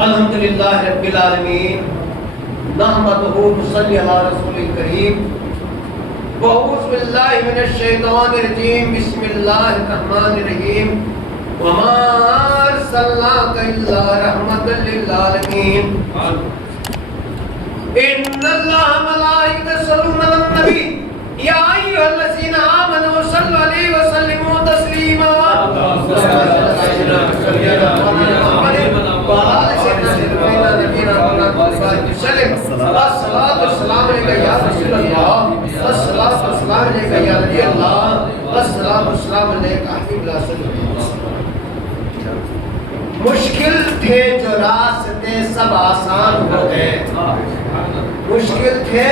الحمدللہ رب العالمین نحمدہ ونصلی علی رسول الکریم واعوذ باللہ من الشیطان الرجیم بسم اللہ الرحمن الرحیم وما ارسلناک الا رحمتا للعالمین ان اللہ ملائکۃ یصلون علی النبی یا ایھا الذین آمنوا صلوا علیہ وسلموا تسلیما الصلاۃ والسلام علیک یا رسول اللہ الصلاۃ والسلام علیک یا نبی اللہ الصلاۃ والسلام علیک حبیب اللہ صلی اللہ علیہ وسلم۔ مشکل تھے جو راستے سب آسان ہو گئے، مشکل تھے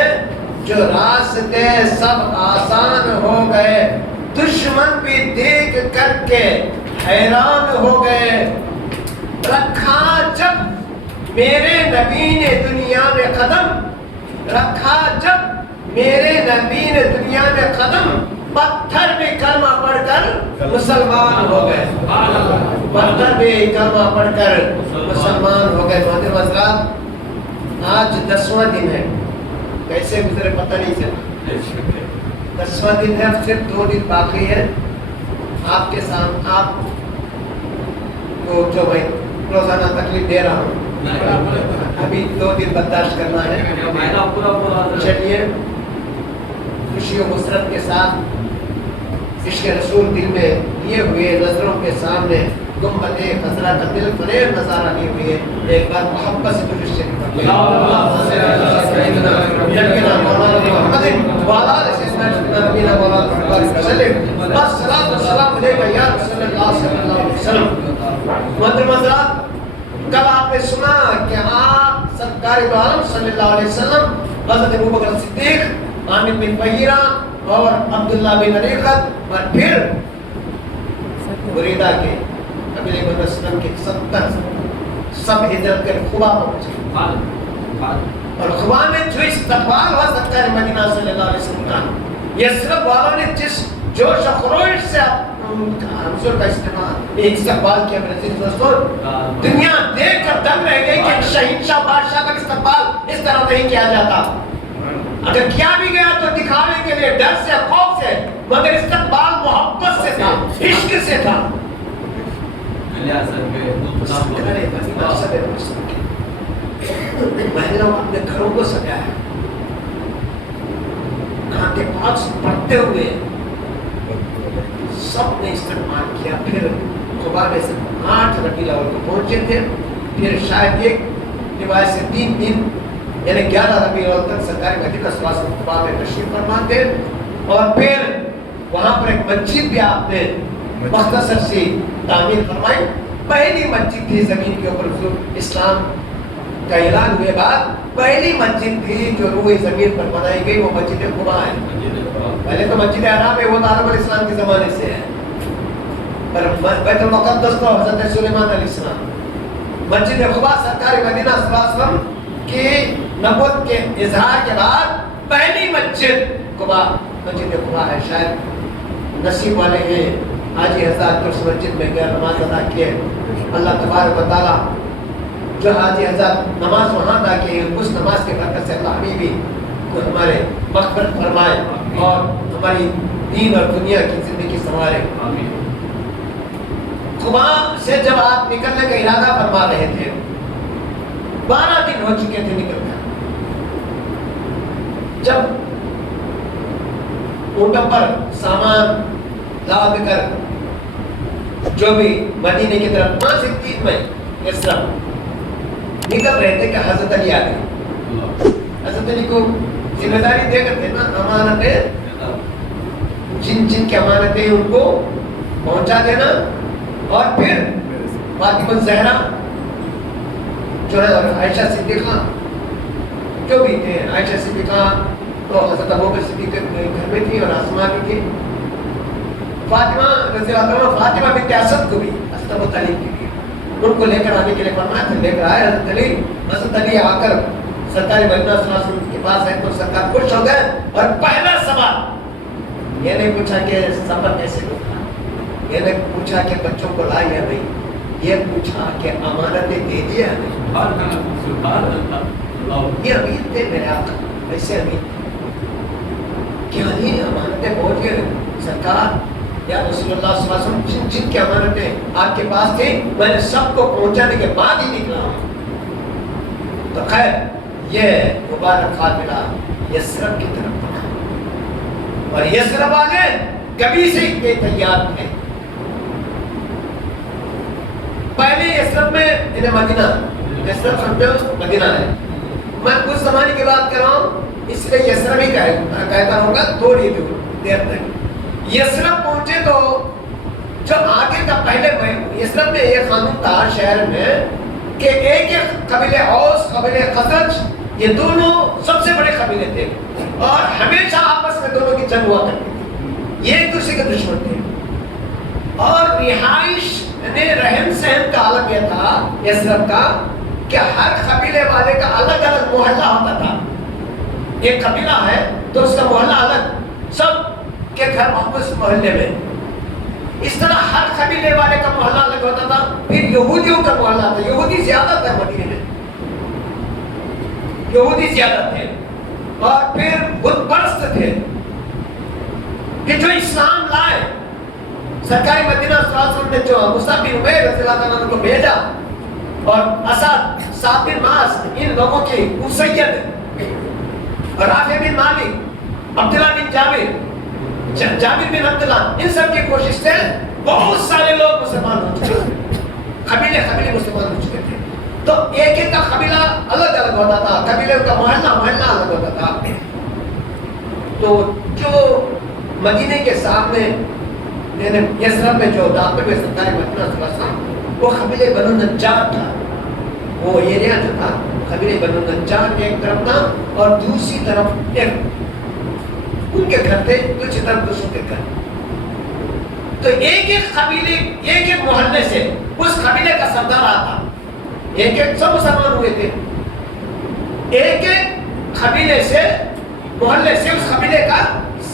جو راستے سب آسان ہو گئے، دشمن بھی دیکھ کر کے حیران ہو گئے، رکھا جب میرے نبی نے دنیا میں قدم، رکھا جب میرے نبی نے دنیا میں قدم، پتھر بھی کلمہ پڑھ کر مسلمان ہو گئے، پتھر بھی کلمہ پڑھ کر مسلمان ہو گئے۔ محترم حضرات، آج 10واں دن ہے، کیسے گزرے پتہ نہیں چلا، 10واں دن ہے، صرف 2 دن باقی ہے۔ آپ کے سامنے آپ کو جو میں روزانہ تکلیف دے رہا ہوں، ابھی 2 دن برداشت کرنا ہے۔ چلیے خوشی و مسرت کے ساتھ عشق رسول دل میں لیے ہوئے، نظروں کے سامنے گنبد خضرا کا دل فریب نظارہ لیے ہوئے، ایک بار محبت سے درود شریف پڑھیں۔ کل آپ نے سنا کہ آپ سرکار دو عالم صلی اللہ علیہ وسلم حضرت ابوبکر صدیق، عامر بن فہیرہ اور عبداللہ بن عریقت اور پھر بریدہ کے قبیلہ بنو اسلم کے 70 سب ہجرت کر خبا پہنچے، اور خبا میں جو استقبال ہوا سرکار مدینہ صلی اللہ علیہ وسلم کا، یثرب والوں نے جس جوش و خروش سے حضور کا استقبال کیا، میرے عزیز دوستو، دنیا دیکھ کر دم رہ گئی کہ شہنشاہ بادشاہ کا استقبال اس طرح نہیں کیا جاتا، اگر کیا بھی گیا تو دکھانے کے لیے، ڈر سے، خوف سے، مگر استقبال محبت سے تھا، عشق سے تھا۔ مہینوں اپنے گھروں کو سجایا، کھاتے پاک سے پڑھتے ہوئے سب نے استقبال کیا۔ پھر خبا میں سے 8 ربیع الاول کو پہنچے تھے، پھر شاید ایک روایت سے 3 دن یعنی 11 ربیع الاول تک سرکار مدینہ صلی اللہ علیہ وسلم خبا میں تشریف فرما تھے، اور پھر وہاں پر ایک مسجد بھی آپ نے مختصر سی تعمیر فرمائی، پہلی مسجد تھی زمین کے اوپر حضور اسلام کا اعلان ہوئے بعد پہلی مسجد تھی جو روئے زمین پر بنائی گئی، وہ مسجد خبا ہے۔ پہلے تو مسجد حرام ہے، وہ تو عرب الاسلام کے زمانے سے ہے، پر بیت المقدس تو حضرت سلیمان علیہ السلام۔ مسجد خبا سرکار مدینہ صلی اللہ علیہ وسلم کی نبوت کے اظہار کے بعد پہلی مسجد خبا، مسجد خبا ہے۔ شاید نصیب والے ہیں حاجی حضرات اس مسجد میں گئے، نماز ادا کیے۔ اللہ تبارک و تعالیٰ جو حاجی حضرات نماز وہاں ادا کیے، اس نماز کے برکت سے اللہ حبیبی کو ہمارے مغفرت فرمائے اور ہماری دین اور دنیا کی زندگی سنوارے۔ خبا سے جب آپ نکلنے کا ارادہ فرما رہے تھے، 12 دن ہو چکے تھے نکل کر، جب اونٹوں پر سامان لاد کر جو بھی مدینے کی طرف 5 میں اس طرح نکل رہے تھے کہ حضرت علی آ گئے۔ حضرت علی کو ذمہ داری دے کر دینا، امانتیں جن جن کی امانتیں ان کو پہنچا دینا، اور پھر فاطمہ الزہرا جو ہے اور عائشہ صدیقہ جو بھی تھے، عائشہ صدیقہ تو حضرت ابوبکر صدیق کے گھر میں تھی اور آسما بھی تھی، فاطمہ رضی اللہ عنہ، فاطمہ بنت اسد کو بھی حضرت ابو طالب کی تھی، ان کو لے کر آنے کے لیے فرمایا تھا، لے کر آئے حضرت علی آ کر سرکار مدینہ صلی اللہ علیہ وسلم کے پاس ہے تو سرکار خوش ہو گئے، اور پہلا سوال یہ نہیں پوچھا کہ سفر کیسے ہوگا، یہ نہیں پوچھا کہ بچوں کو لائے یا نہیں، یہ پوچھا کہ امانتیں دے دیا یہ امیر تھے میرے آقا، ویسے امیر کیا نہیں امانتیں پہنچ گئے سرکار یا رسول اللہ صلی اللہ علیہ وسلم جن کی امانتیں آپ کے پاس تھی میں نے سب کو پہنچانے کے بعد ہی نکلا ہوں۔ تو خیر یہ مبارک قافلہ یثرب کی طرف بڑھا اور یثرب والے کبھی سے اتنے تیار تھے۔ پہلے یثرب میں انہیں مدینہ، یثرب سمجھو مدینہ ہے، میں کچھ زمانے کی بات کر رہا ہوں اس لیے یثرب ہی کہتا ہوں گا تھوڑی دیر تک۔ یثرب پہنچے تو جو آگے کا پہلے یثرب میں یہ قانون تھا شہر میں کہ ایک قبیلے اوس قبیلے خزرج یہ دونوں سب سے بڑے قبیلے تھے اور ہمیشہ آپس میں دونوں کی جنگ ہوا کرتی تھی، یہ ایک دوسرے کے دشمن تھے اور رہائش یعنی رہن سہن کا الگ یہ تھا یثرب کا کہ ہر قبیلے والے کا الگ الگ محلہ ہوتا تھا۔ ایک قبیلہ ہے تو اس کا محلہ الگ، سب کے گھر واپس محلے میں، اس طرح ہر قبیلے والے کا محلہ الگ ہوتا تھا۔ پھر یہودیوں کا محلہ تھا، یہودی زیادہ تھے مدینے میں، یہودی زیادہ تھے اور پھر بت پرست تھے کہ جو اسلام لائے۔ سرکار مدینہ صلی اللہ علیہ وسلم نے جو مصعب بن عمیر رضی اللہ عنہ کو بھیجا اور اسد، سعد بن معاذ، ان لوگوں کی اسید، رافع بن مالک، عبداللہ بن جابر بن عبداللہ، ان سب کی کوشش سے بہت سارے لوگ مسلمان ہو چکے تھے، قبیلے مسلمان ہو چکے تھے۔ تو ایک ایک کا قبیلہ الگ الگ ہوتا تھا، قبیلے کا محلہ الگ ہوتا تھا۔ تو جو مدینے کے سامنے یثرب میں جو داخل ہوئے سرکار مدینہ صلی اللہ علیہ وسلم، وہ قبیلے بنو نجار تھا، وہ ایریا جو تھا قبیلے بنو نجار ایک طرف تھا اور دوسری طرف ایک ان کے گھر تھے، دوسری طرف دوسروں کے گھر۔ تو ایک ایک قبیلے ایک ایک محلے سے اس قبیلے کا سردار آتا، ایک ایک سب مسلمان ہوئے تھے، ایک ایک قبیلے سے محلے سے اس قبیلے کا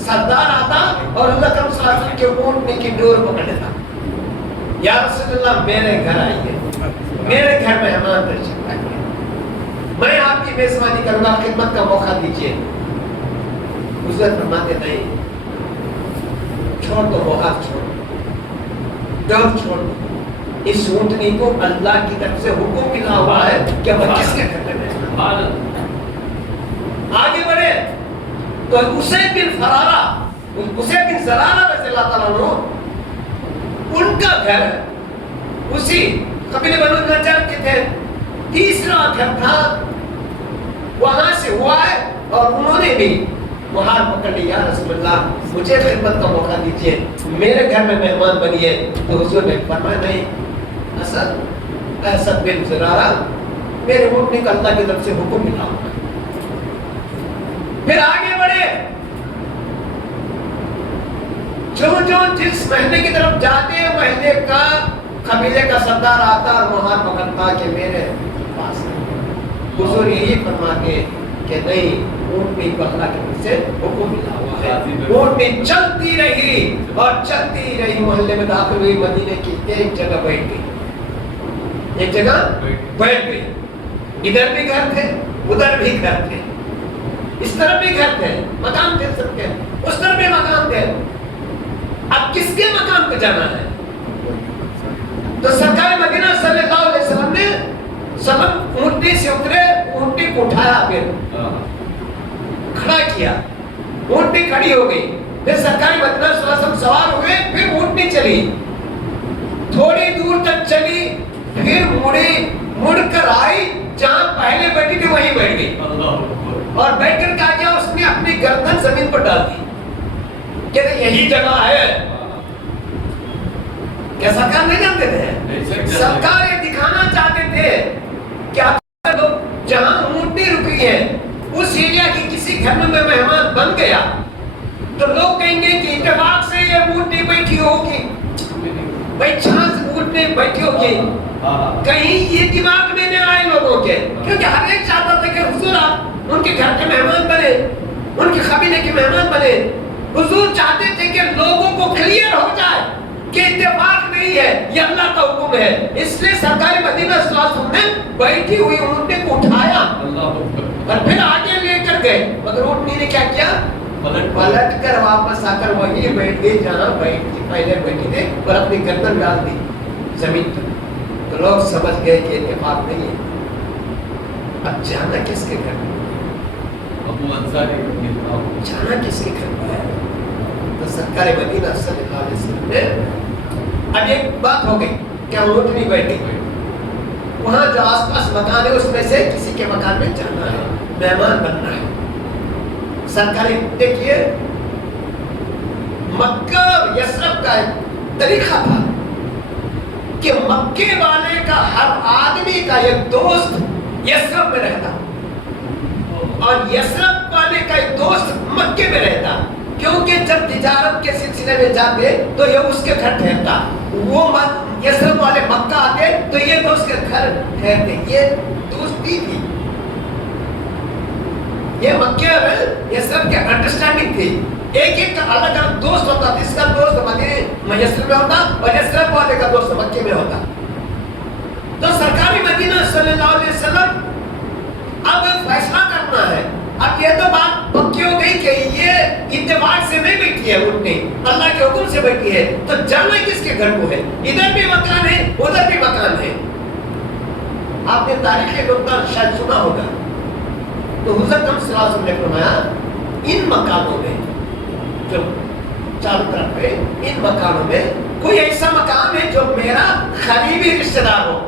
سردار آتا اور اللہ کرم صلی اللہ علیہ وسلم کے اونٹنے کی ڈور پکڑ لیتا، یا رسول اللہ میرے گھر آئیے، میرے گھر مہمان تشریف لائیے، میں آپ کی میزبانی کروں گا، خدمت کا موقع دیجیے۔ حضرت فرماتے نہیں، چھوڑ دو محاذ، چھوڑ ڈر چھوڑ دو، اس اونٹنی کو اللہ کی طرف سے حکم ملا ہوا ہے کہ وہ کس کے گھر میں آگے بڑھے۔ تو اسید بن زرارہ رضی اللہ تعالیٰ عنہ، ان کا گھر اسی قبیلے بنو نجار کے تھے، تیسرا گھر تھا، وہاں سے ہوا ہے اور انہوں نے بھی وہاں پکڑ لیا، یا رسول اللہ مجھے خدمت کا موقع دیجیے، میرے گھر میں مہمان بنیے۔ تو حضور نے فرمایا نہیں، اسد بن زرارہ میرے اونٹنے کا اللہ کی طرف سے حکم ملا ہوا۔ پھر آگے بڑھے، جو جس محلے کی طرف جاتے ہیں محلے کا قبیلے کا سردار آتا اور وہاں پکڑتا کہ میرے پاس حضور یہی فرماتے کہ نہیں، اونٹنی کو اللہ کی طرف سے حکم ملا ہوا ہے۔ اونٹنی چلتی رہی اور چلتی رہی، محلے میں داخل ہوئی، مدینے کی ایک جگہ بیٹھ گئی، ایک جگہ بیٹھ گئی۔ ادھر بھی گھر تھے، ادھر بھی گھر تھے، اس طرف بھی گھر تھے، مقام تھے سب کے، اس طرف بھی مقام تھے۔ اب کس کے مقام پہ جانا ہے؟ تو سرکار مدینہ صلی اللہ علیہ وسلم نے سب اونٹنی سے اترے، اونٹنی کو اٹھایا، پھر کھڑا کیا، اونٹنی کھڑی ہو گئی، پھر سرکار مدینہ صلی اللہ علیہ وسلم سوار ہوئے، پھر اونٹنی چلی، تھوڑی دور تک چلی، پھر مڑ کر آئی، جہاں پہلے بیٹھی تھی وہیں بیٹھ گئی، اور بیٹھ کر کیا کیا، اس نے اپنی گردن زمین پر ڈال دی، کہتے یہی جگہ ہے۔ کیا سرکار نہیں جانتے تھے؟ سرکار یہ دکھانا چاہتے تھے کہ آپ لوگ جہاں اونٹنی رکی ہے اس ایریا کی کسی گھر میں مہمان بن گیا تو لوگ کہیں گے کہ اتفاق سے یہ اونٹنی بیٹھی ہوگی، بھائی چھانس اونٹنی بیٹھی ہوگی، کہیں یہ دماغ میں نہیں آئے لوگوں کے، کیونکہ ہر ایک چاہتا تھا کہ حضور آپ ان کے گھر کے مہمان بنے، ان کے قبیلے کے مہمان بنے۔ حضور چاہتے تھے کہ لوگوں کو کلیئر ہو جائے کہ اتفاق نہیں نہیں ہے, یہ اللہ کا حکم ہے. اس لیے سرکار مدینہ صلی اللہ علیہ وسلم نے بیٹھی ہوئی اونٹنی کو اٹھایا اور پھر آگے لے کر گئے, مگر اونٹنی نے کیا کیا, پلٹ کر واپس آ کر وہی بیٹھ گئی جہاں پہلے بیٹھی تھے اور اپنی گردن ڈال دی زمین پر. تو لوگ سمجھ گئے کہ اتفاق نہیں ہے. اب جانا کس کے گھر میں, ابو انصاری جانا کس کے گھر میں ہے. تو سرکار مدینہ صلی اللہ علیہ وسلم نے اب ایک بات ہو گئی کہ اونٹنی بیٹھی, وہاں جو آس پاس مکان ہے اس میں سے کسی کے مکان میں جانا ہے, مہمان بننا ہے. سرکار دیکھیے مکہ اور یثرب کا ایک طریقہ تھا کہ مکے والے کا ہر آدمی کا ایک دوست یثرب میں رہتا اور یثرب والے کا ایک دوست مکے میں رہتا, کیونکہ جب تجارت کے سلسلے میں جاتے تو یہ اس کے گھر ٹھہرتا, وہ یثرب والے مکہ آتے تو یہ دوست کے گھر ٹھہرتے. یہ دوستی تھی, یہ مکے اور یثرب کی انڈرسٹینڈنگ تھی. ایک ایک کا الگ الگ دوست ہوتا, اس کا دوست مدینہ یثرب میں ہوتا اور یثرب والے کا دوست مکے میں ہوتا. تو سرکار مدینہ صلی اللہ علیہ وسلم اب فیصلہ کرنا ہے. اب یہ تو بات پکی ہو گئی کہ یہ اتفاق سے نہیں بیٹھی ہے اونٹنی, اللہ کے حکم سے بیٹھی ہے. تو جانا کس کے گھر کو ہے, ادھر بھی مکان ہے ادھر بھی مکان ہے. آپ نے تاریخ نقطہ شاید سنا ہوگا. تو حضرت صلی اللہ علیہ وسلم نے فرمایا ان مکانوں میں جو چاروں طرف ہے, ان مکانوں میں کوئی ایسا مکان ہے جو میرا قریبی رشتہ دار ہو.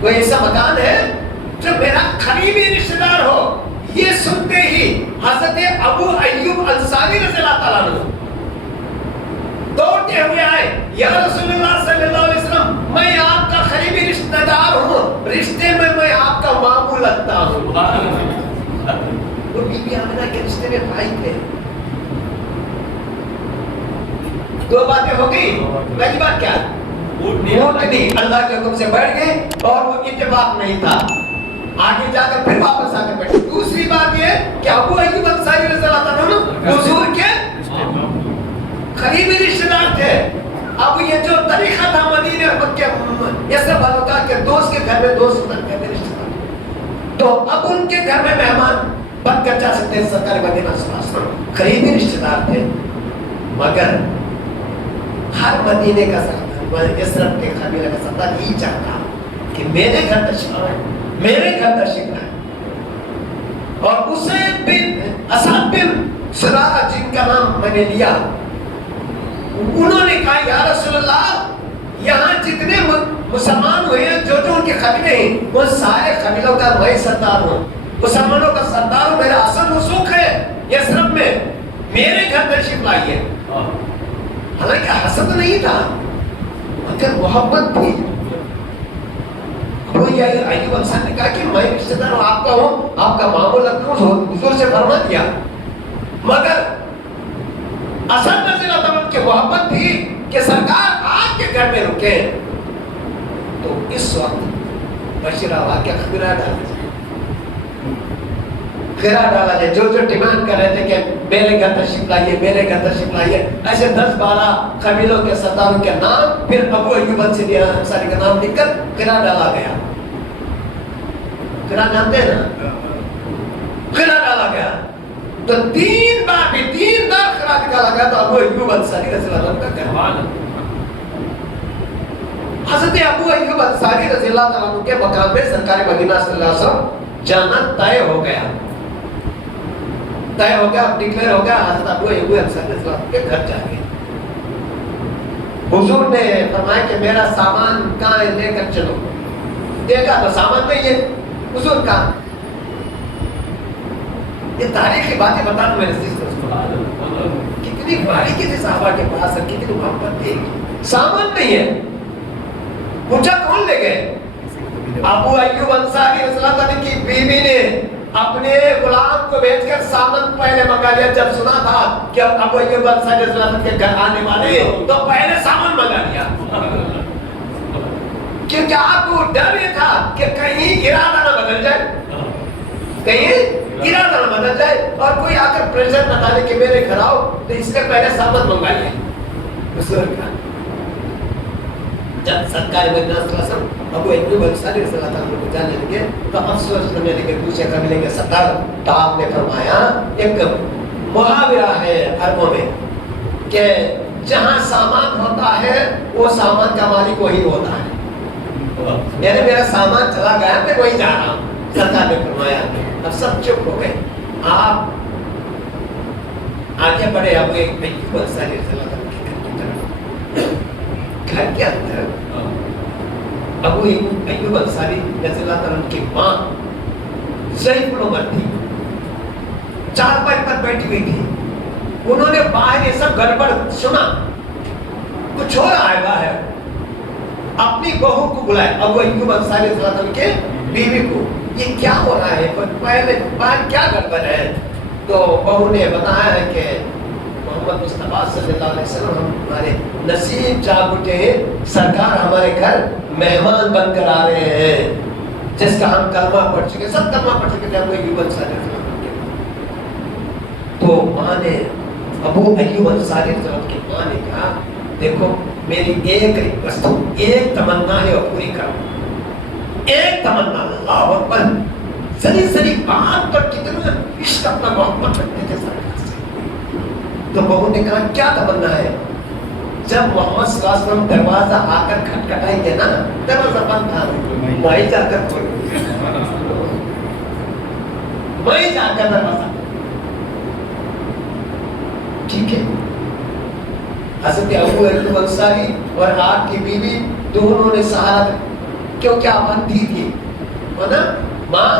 کوئی ایسا مکان ہے جو میرا قریبی رشتہ دار ہو. یہ سنتے ہی حضرت ابو ایوب انصاری رضی اللہ تعالیٰ عنہ دوڑتے ہوئے آئے, یا رسول اللہ صلی اللہ علیہ وسلم میں آپ کا قریبی رشتہ دار ہوں, رشتے میں آپ کا ماموں لگتا ہوں. وہ بی بی آمنہ کے رشتے میں بھائی تھے. دو باتیں ہو گئی. پہلی بات کیا, اونٹنی اللہ کے حکم سے بیٹھ گئے اور وہ اتفاق نہیں تھا, آگے جا کر پھر واپس آ کر بیٹھے. دوسری بات یہ کہ ابو ایوب انصاری رضی اللہ عنہ حضور کے قریبی رشتہ دار تھے. اب یہ جو طریقہ تھا مدینے اور مکے یثرب والوں کا کہ دوست کے گھر میں دوست بن کر رشتہ دار, تو اب ان کے گھر میں مہمان بن کر جا سکتے ہیں. سرکار مدینہ صلی اللہ علیہ وسلم قریبی رشتہ دار تھے, مگر ہر مدینے کا سردار یثرب کے قبیلے کا سردار یہی چاہتا کہ میرے گھر تشریف آئے, میرے گھر تشریف لائے. اور اسے بن اسد بن سرارہ جن کا نام میں نے لیا, انہوں نے کہا یا رسول اللہ یہاں جتنے مسلمان ہوئے ہیں جو ان کے قبیلے ہیں وہ سارے قبیلوں کا میں سردار ہوں, مسلمانوں کا سردار ہوں. میرا اصل رسوخ ہے یثرب میں, میرے گھر تشریف لائیے. حالانکہ حسد نہیں تھا مگر محبت تھی. ایوب انصاری نے کہا کہ میں رشتہ دار آپ کا ہوں, آپ کا ماموں لگتا ہوں, حضور سے فرما دیا. مگر اسد رضی اللہ عنہ کی محبت تھی کہ سرکار آپ کے گھر میں رکے. تو اس وقت بشیرہ واقعہ خیرہ ڈالا جائے. جو ڈیمانڈ کر رہے تھے کہ میرے گھر تشریف لائیے, میرے گھر تشریف لائیے, ایسے 10-12 قبیلوں کے سرداروں کے نام پھر ابو ایوب انصاری کا نام لکھ کر خیرہ ڈالا گیا. خیرہ جانتے ہیں نا, خیرہ ڈالا گیا. تو 3 بار خیرہ نکالا گیا. تو ابو ایوب انصاری رضی اللہ عنہ کا گھر, حضرت ابو ایوب انصاری رضی اللہ عنہ کے مقام میں سرکار مدینہ صلی اللہ علیہ وسلم جانا طے ہو گیا. اب ڈکلیئر ہو گیا, حضرت ابو ایوب انصاری رضی اللہ عنہ کے گھر جائیں گے. حضور نے فرمایا کہ میرا سامان کہاں ہے, لے کر چلو. دیکھا تو سامان نہیں ہے. حضور کہاں, یہ تاریخی باتیں بتا دوں میرے کتنی باریکی تھی صحابہ کے پاس اور کتنی محبت تھی. سامان نہیں ہے. پوچھا کون لے گئے؟ ابو ایوب انصاری رضی اللہ عنہ کی بیوی نے اپنے غلام کو بھیج کر سامان پہلے منگا لیا. جب سنا تھا کہ ابو ایوب انصاری رضی اللہ عنہ کے گھر آنے والے تو پہلے سامان منگا لیا, کیونکہ آپ کو ڈر یہ تھا کہ کہیں ارادہ نہ بدل جائے, ارادہ نہ بدل جائے اور کوئی آ کر پریشر نہ ڈالے کہ میرے گھر آؤ. تو اس کے پہلے سامان منگا لیا. بزرگ جب سرکار مدینہ صلی اللہ علیہ وسلم ابو ایوب انصاری رضی اللہ عنہ کو جاننے لگے تو افسوس کرنے لگے، پوچھے قبیلے کے سردار، تو آپ نے فرمایا ایک محاورہ ہے عربوں میں کہ جہاں سامان ہوتا ہے وہ سامان کا مالک وہی ہوتا ہے، یعنی میرا سامان چلا گیا میں وہی جا رہا ہوں۔ سرکار نے فرمایا اب سب چپ ہو گئے، آپ آگے بڑھے ابو ایوب انصاری رضی اللہ عنہ کے گھر کی طرف۔ گھر کے اندر ابو ایوب انصاری رضی اللہ عنہ کی ماں ضعیف العمر تھی، چارپائی پر بیٹھی ہوئی تھی، انہوں نے باہر یہ سب گڑبڑ سنا، کچھ ہو رہا ہے باہر، اپنی بہو کو بلائے، ابو ایوب انصاری رضی اللہ عنہ کے بیوی کو، یہ کیا ہو رہا ہے، پہلے باہر کیا گڑبڑ ہے؟ تو بہو نے بتایا ہے کہ محمد مصطفیٰ صلی اللہ علیہ وسلم ہمارے نصیب جاگ اٹھے ہیں، سرکار ہمارے گھر مہمان بن کر آ رہے ہیں، جس کا ہم کلمہ پڑھ چکے، سب کلمہ پڑھ چکے تھے ابو ایوب انصاری رضی اللہ عنہ کے۔ تو ماں نے، ابو ایوب انصاری رضی اللہ عنہ کی ماں نے کہا دیکھو میری ایک ریکویسٹ، ایک تمنا ہے اور پوری کرو، ایک تمنا، اللہ اکبر، ذری ذری بات پر کتنا عشق اپنا محبت رکھتے تھے سرکار سے۔ تو بہو نے کہا کیا تمنا ہے؟ جب محمد صلی اللہ علیہ وسلم دروازہ آ کر کھٹکھٹائیں گے نا، دروازہ بند تھا، وہیں جا کر کھول، وہیں جا کر دروازہ، ٹھیک ہے؟ حضرت ابو ایوب انصاری اور آپ کی بیوی دونوں نے سہارا، کیونکہ آپ اندھی تھی، ہے نا، ماں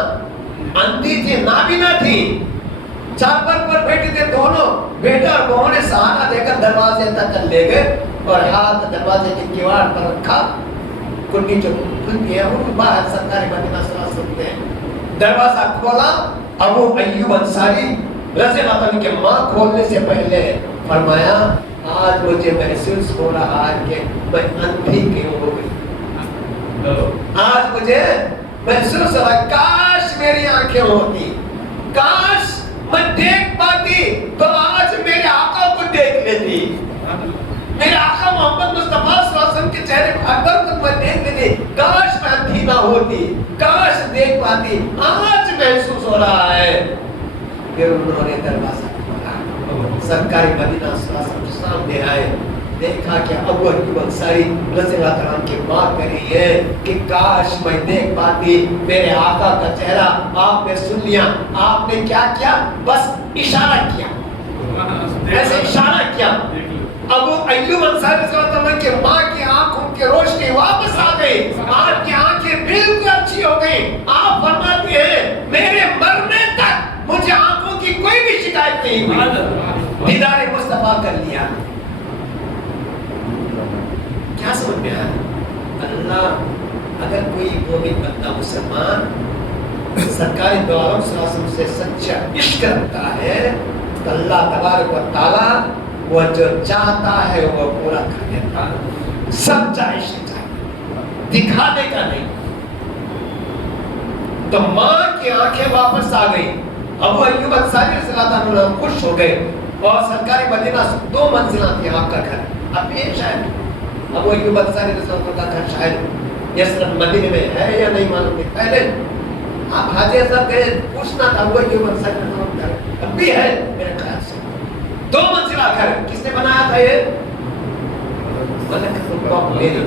اندھی تھی، نابینا تھی، چاپر پر بیٹھے تھے دونوں، بیٹا اور بہو نے سہارا دے کر دروازے تک لے گئے اور ہاتھ دروازے کے کیواڑ پر رکھا، کنڈی جو کھلتی ہے وہ باہر سرکار مدینہ صلی اللہ علیہ وسلم نے دروازہ کھولا، ابو ایوب انصاری رضی اللہ عنہ کی ماں کھولنے سے پہلے فرمایا آج مجھے محسوس ہو رہا ہے کہ میں اندھی کیوں ہو گئی، آج مجھے محسوس ہو رہا ہے کاش میری آنکھیں ہوتی، کاش میں دیکھ پاتی تو آج میرے آقا کو دیکھ لیتی، میرے آقا محمد مصطفیٰ صلی اللہ علیہ وسلم کے چہرے اکبر کو میں دیکھ لیتی، کاش میں اندھی نہ ہوتی، کاش دیکھ پاتی، آج محسوس ہو رہا ہے۔ پھر انہوں نے دروازہ کھولا، سرکاری مدینہ صلی اللہ علیہ وسلم سامنے آئے، دیکھا کہ ابو ایوب انصاری رضی اللہ عنہ کی ماں کہہ رہی ہے کہ کاش میں دیکھ پاتی میرے آقا کا چہرہ، آپ نے سن لیا، آپ نے کیا کیا؟ بس اشارہ کیا، ایسے اشارہ کیا، ابو ایوب انصاری رضی اللہ عنہ کی ماں کی آنکھوں کی روشنی واپس آ گئی، آپ کی آنکھیں بالکل اچھی ہو گئی، آپ فرماتی ہیں میرے مرنے تک مجھے آنکھوں کی کوئی بھی شکایت نہیں ہوئی، دیدار مصطفیٰ کر لیا۔ کیا سمجھ میں آیا؟ اللہ اگر کوئی مومن بندہ مسلمان سرکار دو عالم صلی اللہ علیہ وسلم سے سچا عشق رکھتا ہے تو اللہ تبارک و تعالی وہ جو چاہتا ہے وہ پورا کر دیتا ہے، سچا عشق چاہیے، دکھانے کا نہیں۔ تو ماں کی آنکھیں واپس آ گئی، ابو ایوب انصاری رضی اللہ عنہ خوش ہو گئے، اور سرکاری مدینہ 2 منزلہ تھی آپ کا گھر، اب یہ شاید ابو ایوب انصاری رضی اللہ عنہ کا گھر شاید یسرب مدینے میں ہے یا نہیں معلوم نہیں، پہلے آپ حاجی صاحب گئے پوچھنا تھا ابو ایوب انصاری رضی اللہ عنہ کا گھر اب بھی ہے میرے خیال سے 2 منزلہ گھر، کس نے بنایا تھا یہ؟ ملک اللہ میری،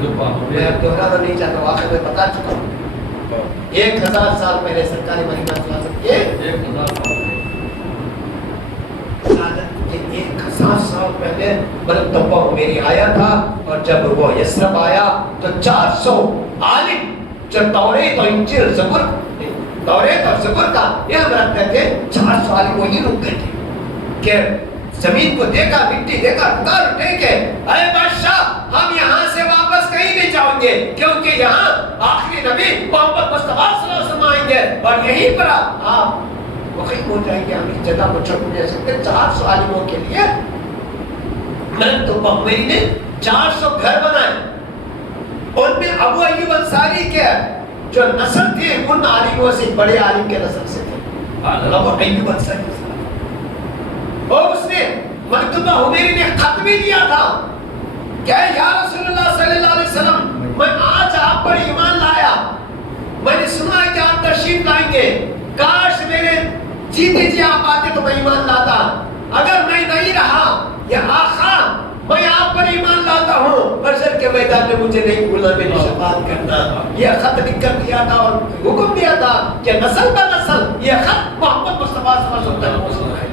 میں اب دہرانا نہیں چاہتا، واقعہ میں بتا چکا ہوں، 1000 سال پہلے سرکاری مدینہ صلی اللہ علیہ وسلم کے 1000 سال 1000 سال پہلے ملک طبع میری آیا تھا، اور جب وہ یسرب آیا تو 400 عالم جو توریت اور انجیل زبور، توریت اور زبور کا علم رکھتے تھے، 400 عالم وہی رک گئے تھے کہ زمین کو دیکھا، مٹی دیکھا، پکار اٹھے کہ اے بادشاہ ہم یہاں سے واپس کہیں نہیں جاؤں گے، کیونکہ یہاں آخری نبی محمد مصطفیٰ صلی اللہ علیہ وسلم آئیں گے اور یہیں پر آپ مقیم ہو جائیں گے، ہم اس جگہ کو چھوڑ نہیں سکتے۔ 400 عالموں کے لیے ملک طبع میری نے 400 گھر بنائے، ان میں ابو ایوب انصاری کے جو نسل تھی ان عالموں سے بڑے عالم کے نسل سے تھے، ابو ایوب انصاری، اور اس نے مکتوبہ حمیری نے خط بھی دیا تھا کہ یا رسول اللہ صلی اللہ علیہ وسلم میں آج آپ پر ایمان لایا، میں نے سنا ہے کہ آپ تشریف لائیں گے، کاش میرے جیتے جی آپ آتے تو میں ایمان لاتا، اگر میں نہیں رہا یا آقا میں آپ پر ایمان لاتا ہوں، حشر کے میدان میں مجھے نہیں بھولنا، میری شفاعت کرنا۔ یہ خط لکھ کر دیا تھا اور حکم دیا تھا کہ نسل بہ نسل یہ خط محمد مصطفیٰ صلی اللہ علیہ وسلم تک پہنچنا ہے۔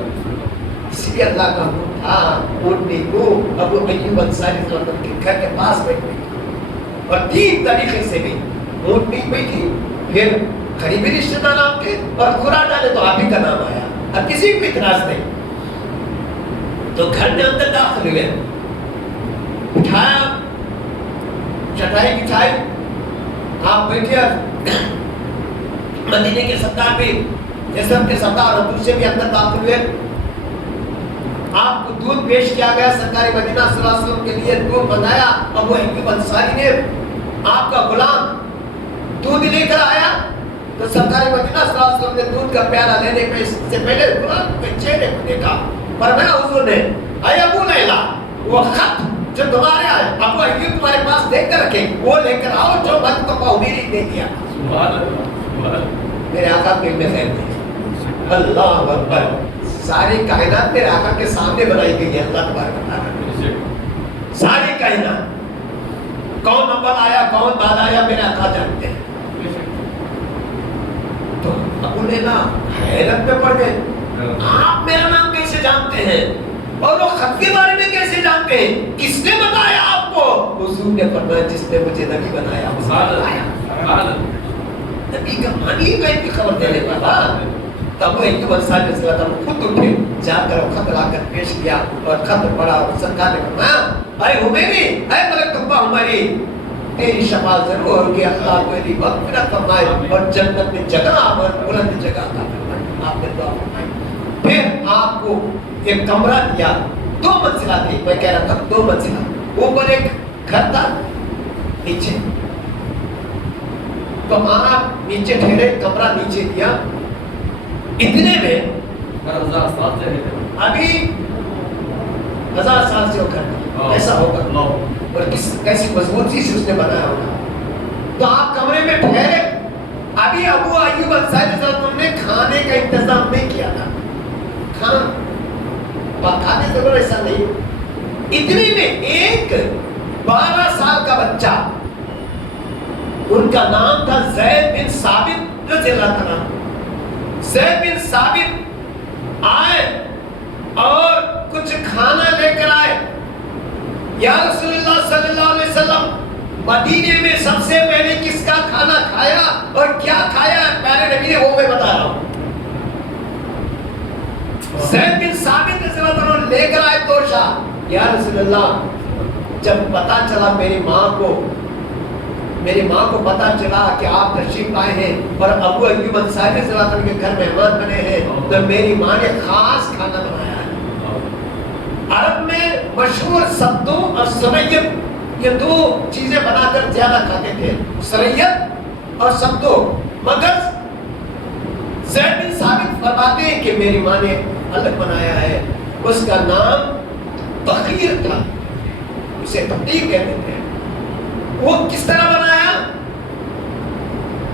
اس لیے اللہ کا حکم تھا اونٹنی کو ابو ایوب انصاری رضی اللہ عنہ کے گھر کے پاس بیٹھنے کی، اور 3 طریقے سے بھی اونٹنی بیٹھی، پھر قریبی رشتہ دار آپ کے، اور خورا ڈالے تو آپ ہی کا نام آیا، اب کسی کو اعتراض نہیں۔ تو گھر میں اندر داخل ہوئے، اٹھایا، چٹائی بچھائی، آپ بیٹھے، مدینے کے سردار بھی جیسے کے سردار اور دوسرے بھی اندر داخل ہوئے، آپ کو دودھ پیش کیا گیا، سرکار مدینہ صلی اللہ علیہ وسلم کے لیے دودھ بنایا، ابو ایوب انصاری نے آپ کا غلام دودھ لے کر آیا، تو سرکار مدینہ صلی اللہ علیہ وسلم نے دودھ کا پیالہ لینے سے پہلے غلام کے چہرے کو دیکھا، فرمایا حضور نے اے ابو لیلا وہ خط جو تمہارے آئے ابو ایوب تمہارے پاس دیکھ کر رکھے، وہ لے کر آؤ جو من کو پاؤمیری دے دیا۔ میرے آقا کے علم خیر نہیں، اللہ اکبر، ساری کائنات میرے آقا کے سامنے بنائی گئی ہے، اللہ تبارک و تعالیٰ، ساری کائنات کون اول آیا کون بعد آیا میرے آقا جانتے ہیں۔ تو ابو لیلا حیرت میں پڑ گئے، آپ میرا نام کیسے جانتے ہیں اور وہ خط کے بارے میں کیسے جانتے ہیں، کس نے بتایا آپ کو؟ حضور نے فرمایا جس نے مجھے نبی بنایا، نبی کا معنی غیب کی خبر دینے والا۔ تب وہ ایوب انصاری رضی اللہ عنہ خود اٹھے، جا کر وہ خط لا کر پیش کیا اور خط پڑھا، اور سرکار نے فرمایا اے حمیری، اے ملک تبا حمیری، تیری شفاعت ضرور ہوگی، اللہ تیری مغفرت فرمائے اور جنت میں جگہ اور بلند جگہ عطا فرمائے۔ آپ نے دعا فرمائی، پھر آپ کو ایک کمرہ دیا، 2 منزلہ تھی، میں کہہ رہا تھا 2 منزلہ، اوپر ایک گھر تھا، نیچے تو آپ نیچے ٹھہرے، کمرہ نیچے دیا، اتنے میں ابھی 1000 سال سے وہ گھر تھا، ایسا ہوگا اور کیسی مضبوطی سے اس نے بنایا ہوگا۔ تو آپ کمرے میں ٹھہرے، ابھی ابو ایوب انصاری رضی اللہ عنہ نے کھانے کا انتظام نہیں کیا تھا، کھانا پکانے ضرور ایسا نہیں، اتنے میں ایک 12 سال کا بچہ، ان کا نام تھا زید بن ثابت رضی اللہ عنہ، زید بن ثابت آئے اور کچھ کھانا لے کر آئے، یا رسول اللہ صلی اللہ علیہ وسلم مدینے میں سب سے پہلے کس کا کھانا کھایا اور کیا کھایا، پیارے نبی نے وہ میں بتا رہا ہوں۔ زید بن ثابت رضی اللہ عنہ لے کر آئے توشہ، یا رسول اللہ جب پتا چلا میری ماں کو پتا چلا کہ آپ تشریف آئے ہیں اور ابو ایوب انصاری رضی اللہ عنہ کے گھر مہمان بنے ہیں، تو میری ماں نے خاص کھانا بنایا ہے۔ عرب میں مشہور سبدو اور سریت، یہ 2 چیزیں بنا کر زیادہ کھاتے تھے، سریت اور سبدو، مگر زید بن ثابت فرماتے ہیں کہ میری ماں نے الگ بنایا ہے، اس کا نام تخیر تھا، اسے تخیر کہتے تھے۔ وہ کس طرح بنایا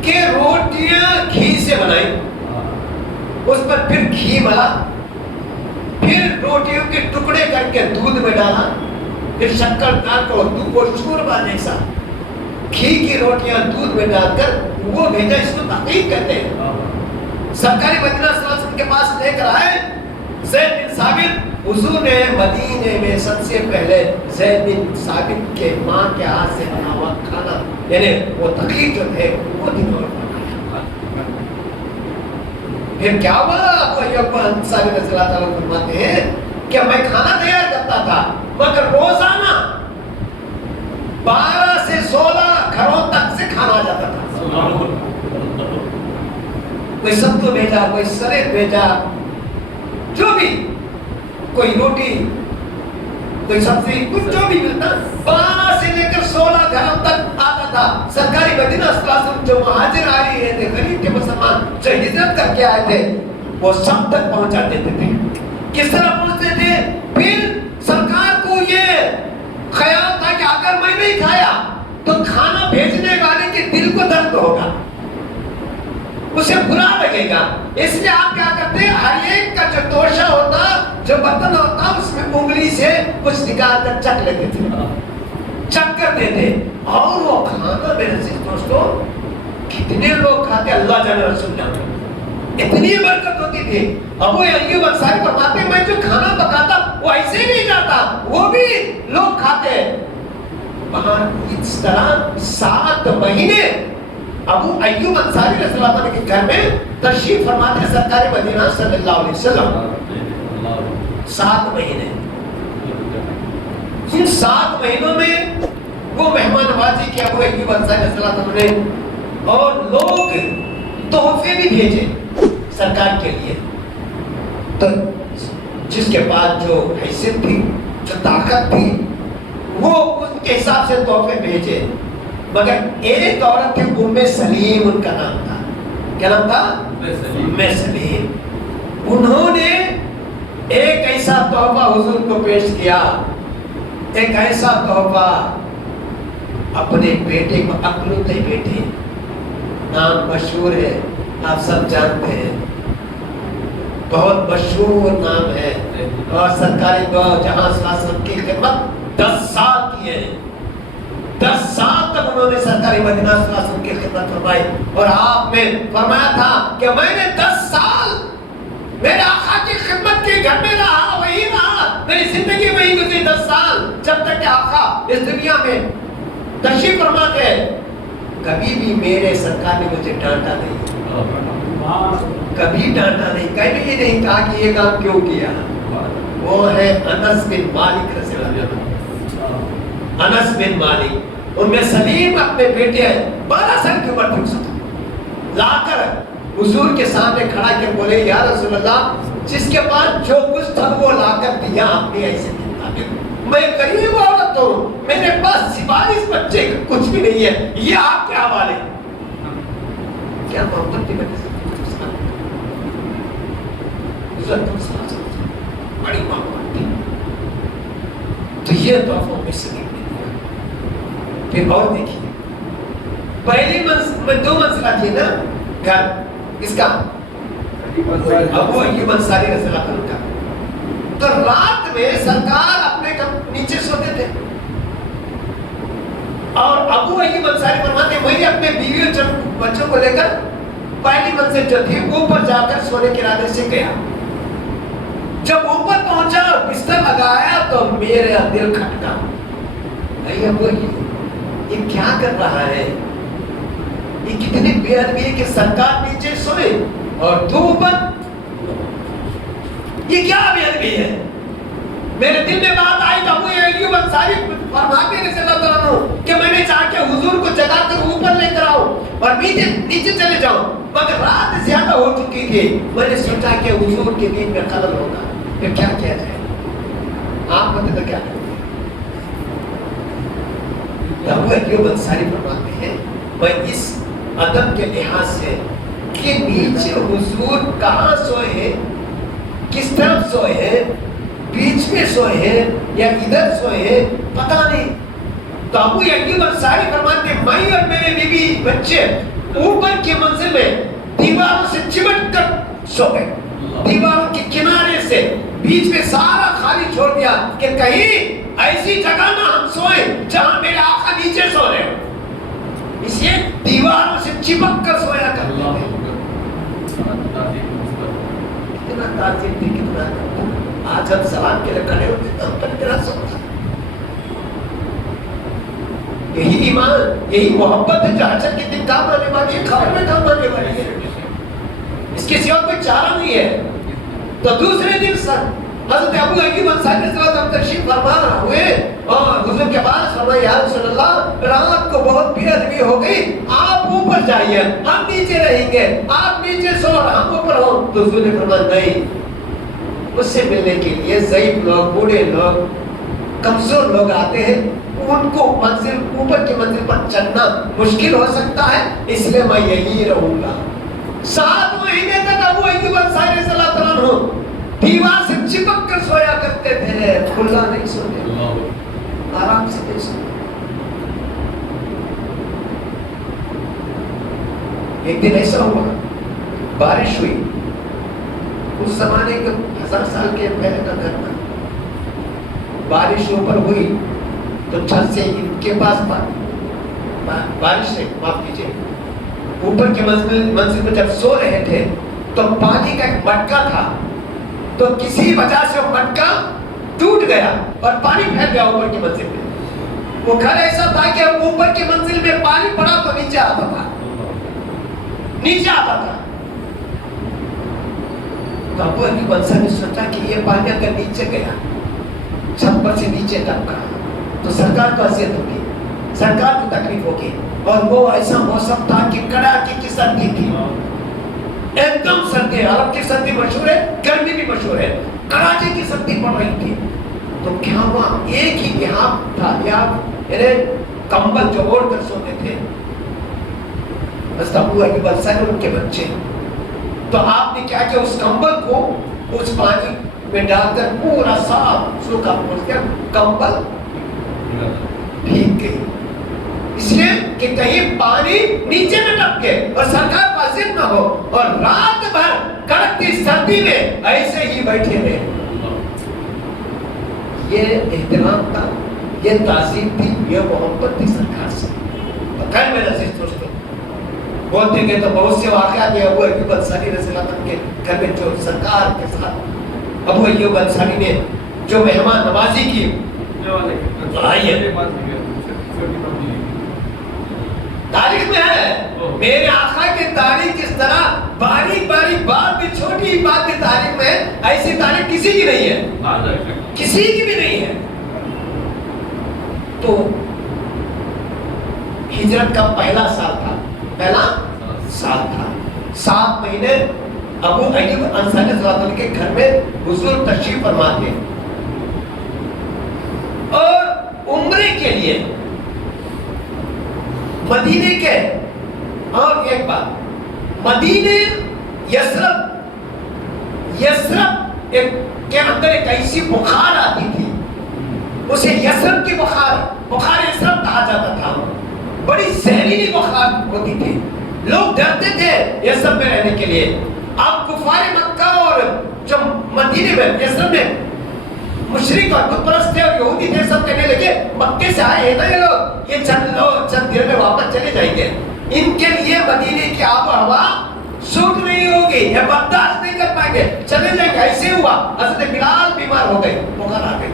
کہ روٹیاں گھی سے بنائی، اس پر پھر گھی ملا، پھر روٹیوں کے ٹکڑے کر کے دودھ میں ڈالا، پھر شکر ڈال کر دودھ کو شوربا جیسا گھی کی روٹیاں دودھ میں ڈال کر وہ بھیجا، اس کو تحقیق کہتے ہیں۔ سرکاری مدینہ صلی اللہ علیہ وسلم کے پاس لے کر آئے زید بن ثابت، حضور نے مدینے میں سب سے پہلے زید بن ثابت کے ماں کے ہاتھ سے بنا ہوا کھانا، یعنی وہ تقریب جو تھے وہ دنوں میں بنایا۔ پھر کیا ہوا، ابو ایوب انصاری رضی اللہ عنہ فرماتے ہیں کہ میں کھانا تیار کرتا تھا، مگر روزانہ 12 سے 16 گھروں تک سے کھانا آ جاتا تھا، کوئی سبزی بھیجا، کوئی سریت بھیجا، جو بھی، کوئی روٹی، کوئی سبزی، کچھ جو بھی ملتا، 12 سے لے کر 16 گھروں تک آتا تھا۔ سرکاری مدینہ صلی اللہ علیہ وسلم جو مہاجر آ رہے تھے، غریب کے مسلمان جو ہجرت کر کے آئے تھے، وہ سب تک پہنچا دیتے تھے۔ کس طرح پہنچتے تھے؟ پھر سرکار کو یہ خیال تھا کہ اگر میں نہیں کھایا تو کھانا بھیجنے والے کے دل کو درد ہوگا، اسے برا لگے گا، اس لیے آپ کیا کرتے ہیں، ہر ایک کا جو توشہ ہوتا، جو برتن ہوتا، اس میں انگلی سے کچھ نکال کر چک لیتے تھے، چک کر دیتے، اور وہ کھانا میرے سے دوستو کتنے لوگ کھاتے، اللہ جانے رسول جانے، اتنی برکت ہوتی تھی۔ ابو ایوب انصاری فرماتے ہیں میں جو کھانا پکاتا وہ ایسے ہی نہیں جاتا، وہ بھی لوگ کھاتے۔ وہاں اس طرح 7 مہینے ابو ایوب انصاری رضی اللہ عنہ کے گھر میں تشریف فرماتے ہیں سرکار مدینہ صلی اللہ علیہ وسلم۔ 7 مہینے، ان 7 مہینوں میں وہ مہمان نوازی کی ابو ایوب انصاری رضی اللہ عنہ نے، اور لوگ تحفے بھی بھیجے سرکار کے لیے، تو جس کے پاس جو حیثیت تھی، جو طاقت تھی، وہ ان کے حساب سے تحفے بھیجے، مگر ایک عورت تھی ام سلیم، ان کا نام تھا، کیا نام تھا؟ ام سلیم۔ انہوں نے ایک ایسا تحفہ حضور کو پیش کیا، ایک ایسا تحفہ اپنے بیٹے کو، اکلوتے بیٹے، نام مشہور ہے، آپ سب جانتے ہیں، بہت مشہور نام ہے، اور سرکاری دعا جہاں صلی اللہ علیہ وسلم کی خدمت 10 سال کی ہے، 10 سال تک انہوں نے سرکاری مدینہ صلی اللہ علیہ وسلم کی خدمت فرمائی، اور آپ نے فرمایا تھا کہ میں نے 10 سال میرے آقا کی خدمت کے گھر میں رہا، وہی رہا، میری زندگی وہی گزری 10 سال، جب تک کہ آقا اس دنیا میں تشریف فرما کے، کبھی بھی میرے سرکار نے مجھے ڈانٹا نہیں، کبھی ڈانٹا نہیں، کبھی یہ نہیں کہا کہ یہ کام کیوں کیا۔ وہ ہے انس بن مالک رضی اللہ عنہ، انس بن مالک، ان میں سلیم اپنے بیٹے 12 سال کی عمر تک لا کر حضور کے سامنے کھڑا کر بولے یا رسول اللہ، جس کے پاس جو کچھ تھا وہ لا کر دیا آپ نے، ایسے دیا، میں غریب عورت ہوں، میرے پاس سوائے اس بچے کا کچھ بھی نہیں ہے، یہ آپ کے حوالے۔ کیا محبت تھی بڑی محبت تھی، تو یہ تحفوں میں سے پھر اور دیکھیے، پہلی 2 منزلہ تھی نا گھر، اس کا ابو ایوب انصاری رضی اللہ عنہ کا، تو رات میں سرکار اپنے نیچے سوتے تھے، اور ابو ایوب انصاری فرماتے ہیں میں اپنے بیوی اور بچوں کو لے کر پہلی منزل جو تھی اوپر جا کر سونے کے ارادے سے گیا، جب اوپر پہنچا اور بستر لگایا تو میرا دل کھٹکا، اے ابو ایوب یہ کیا کر رہا ہے، یہ کتنی بے ادبی ہے کہ سرکار نیچے سوئے اور تو اوپر، یہ کیا بے ادبی ہے۔ میرے دل میں بات آئی تو ابو ایوب انصاری فرماتے ہیں رضی اللہ عنہ کہ میں نے چاہا کہ حضور کو جگا کر اوپر لے کر آؤں اور نیچے چلے جاؤں، مگر رات زیادہ ہو چکی تھی، میں نے سوچا کہ حضور کے دین میں خلل ہوگا، پھر کیا کیا جائے، آپ مطلب کیا کریں۔ ابو ایوب انصاری فرماتے ہیں میں اس ادب کے لحاظ سے کہ نیچے حضور کہاں سوئے ہیں، کس طرف سوئے ہیں، بیچ میں سوئے ہیں یا ادھر سوئے ہیں، پتہ نہیں، تو ابو ایوب انصاری فرماتے ہیں میں اور میرے بیوی بچے اوپر کی منزل میں دیواروں سے چمٹ کر سو گئے، دیواروں کے کنارے سے بیچ میں سارا خالی چھوڑ دیا کہ کہیں ایسی جگہ نہ ہم سوئیں جہاں میرے آقا نیچے سو رہے ہو، اس لیے دیواروں سے چپک کر سویا کرتے تھے۔ کتنا تعظیم تھی، کتنا آج ہم سلام کے لیے کھڑے ہوتے تو ہم پر کتنا سوچا، یہی ایمان، یہی محبت ہے جو حشر کے دن کام آنے والی ہے، خبر میں کام آنے والی ہے، اس کے سوا کوئی چارہ نہیں ہے۔ تو دوسرے دن حضرت ابو ایوب انصاری رضی اللہ عنہ تشریف فرما ہوئے اور حضور کے پاس فرمایا یا رسول اللہ رات کو بہت بے ادبی ہو گئی، آپ اوپر جائیے، ہم نیچے رہیں گے، آپ نیچے سو اور ہم اوپر ہوں۔ تو حضور نے فرمایا نہیں، اس سے ملنے کے لیے ضعیف لوگ، بوڑھے لوگ، کمزور لوگ آتے ہیں، ان کو منزل اوپر کی منزل پر چڑھنا مشکل ہو سکتا ہے، اس لیے میں یہی رہوں گا۔ 7 مہینے تک ابو ایوب انصاری رضی اللہ عنہ دیوار سے چپک کر سویا کرتے تھے، کھلا نہیں سوتے، آرام سے نہیں سوتے۔ ایک دن ایسا ہوا، بارش ہوئی، اس زمانے کے 1000 سال کے پہلے کا گھر تھا، بارش اوپر ہوئی تو چھت سے ان کے پاس بارش سے معاف کیجیے اوپر کے منزل میں جب سو رہے تھے تو پانی کا ایک مٹکا تھا، تو کسی وجہ سے وہ مٹکا ٹوٹ گیا اور پانی پھیل گیا اوپر کی منزل میں۔ وہ گھر ایسا تھا کہ اوپر کی منزل میں پانی پڑا تو نیچے آتا تھا، نیچے آتا تھا۔ تو ابو ایوب انصاری نے سوچا کہ یہ پانی اگر نیچے گیا، چھت پر سے نیچے ٹپکا تو سرکار کو اذیت ہوگی، سرکار کو تکلیف ہوگی، اور وہ ایسا موسم تھا کہ کڑاکے کی سردی تھی، ایک دم سردی، عرب کی سردی مشہور ہے، گرمی بھی مشہور ہے، کڑاکے کی سردی پڑ رہی تھی۔ تو کیا ہوا، ایک ہی لحاف تھا، لحاف یعنی کمبل جو اوڑھ کر سوتے تھے، بس ابو ایوب انصاری ان کے بچے، تو آپ نے کیا کیا، اس کمبل کو اس پانی میں ڈال کر پورا صاف سوکھا پوچھ کر کمبل بھیگ گئی، اس لیے کہ کہیں پانی نیچے نہ ٹپکے اور سرکار واضح نہ ہو، اور رات بھر کڑکتی سردی میں ایسے ہی بیٹھے رہے۔ یہ احترام تھا، یہ تعظیم تھی، یہ محبت تھی سرکار سے۔ خیر میرے عزیز دوستو، بولتے گئے تو بہت سے واقعات ہیں ابو ایوب انصاری رضی اللہ عنہ کے گھر میں، جو سرکار کے ساتھ ابو ایوب انصاری نے جو مہمان نوازی کی، تاریخ میں ہے، میرے آقا کی تاریخ کس طرح باریک باریک بات بھی، چھوٹی بات بھی تاریخ میں، ایسی تاریخ کسی کی نہیں ہے، کسی کی بھی نہیں ہے۔ تو ہجرت کا پہلا سال تھا، پہلا سال تھا، 7 مہینے ابو ایوب انصاری رضی اللہ عنہ کے گھر میں حضور تشریف فرما تھے، اور عمرے کے لیے مدینے کے، اور ایک بات، مدینے یثرب کے اندر ایک ایسی بخار آتی تھی، اسے یثرب کی بخار یثرب کہا جاتا تھا، بڑی زہریلی بخار ہوتی تھی، لوگ ڈرتے تھے یثرب میں رہنے کے لیے۔ اب کفار مکہ اور جو مدینے میں یثرب میں مشرک اور بت پرست تھے اور یہودی تھے، سب کہنے لگے مکے سے آئے ہیں نا یہ لوگ، یہ چند دیر میں واپس چلے جائیں گے، ان کے لیے مدینے کی آب و ہوا سوٹ نہیں ہوگی، یہ برداشت نہیں کر پائیں گے، چلے جائیں گے۔ ایسے ہوا، حضرت بلال بیمار ہو گئے، بخار آ گئی،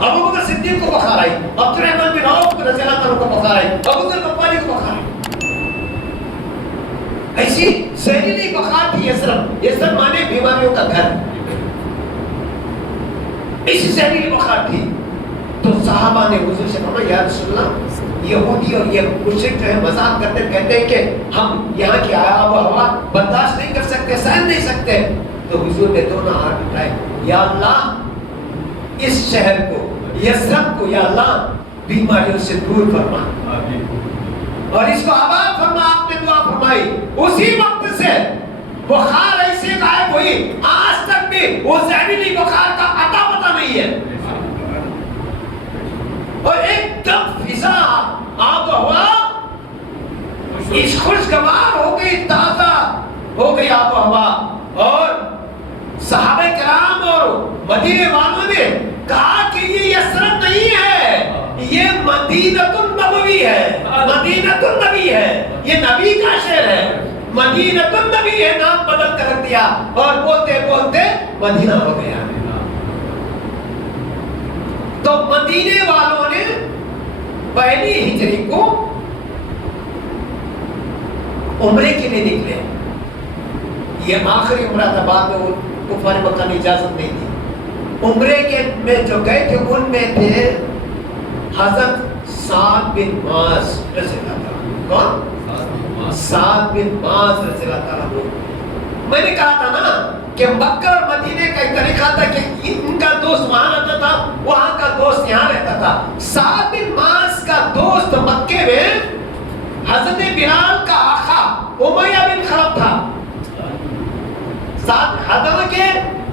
ابو بکر صدیق کو بخار آئی، عبد الرحمن بن عوف رضی اللہ عنہ کو بخار آئی، ابو ذر غفاری کو بخار آئی۔ ایسی زہریلی بخار تھی یثرب مانے بیماریوں کا گھر، ایسی زہریلی بخار تھی۔ تو صحابہ نے حضور سے کہا یا رسول اللہ، یہودی اور یہ مشرک جو ہے مذاق کرتے کہتے ہیں کہ ہم یہاں کی آب و ہوا برداشت نہیں کر سکتے، سہن نہیں سکتے۔ تو حضور نے دونوں ہاتھ اٹھائے، یا اللہ اس شہر کو، یثرب کو یا اللہ بیماریوں سے دور فرما، اور اس کو آباد فرما۔ آپ نے دعا فرمائی، اسی وقت سے بخار ایسے غائب ہوئی، آج تک بھی وہ زہریلی بخار کا عطا پتہ نہیں ہے، اور ایک دم فضا آب و ہوا اس خوشگوار ہو گئی، تازہ ہو گئی آب و ہوا، اور صحابہ کرام اور مدینے والوں نے کہا کہ یہ یثرب نہیں ہے، یہ مدینۃ النبوی ہے، مدینۃ النبی ہے، یہ نبی کا شہر ہے، مدینۃ النبی ہے، نام بدل کر رکھ دیا، اور بولتے بولتے مدینہ ہو گیا۔ تو مدینے والوں نے پہلی ہجری کو عمرے کے لیے نکلے، یہ آخری عمرہ تھا، بعد میں کفار مکہ نے اجازت نہیں دی۔ عمرے کے میں جو گئے تھے ان میں تھے حضرت سعد بن معاذ رضی اللہ عنہ۔ کون؟ سعد بن معاذ رضی اللہ عنہ۔ میں نے کہا تھا نا کہ مکہ اور مدینے کا ایک طریقہ تھا کہ ان کا دوست وہاں رہتا تھا، وہاں کا دوست یہاں رہتا تھا۔ سعد بن معاذ کا دوست مکے میں حضرت بلال کا آقا امیہ بن خلف تھا۔ حالانکہ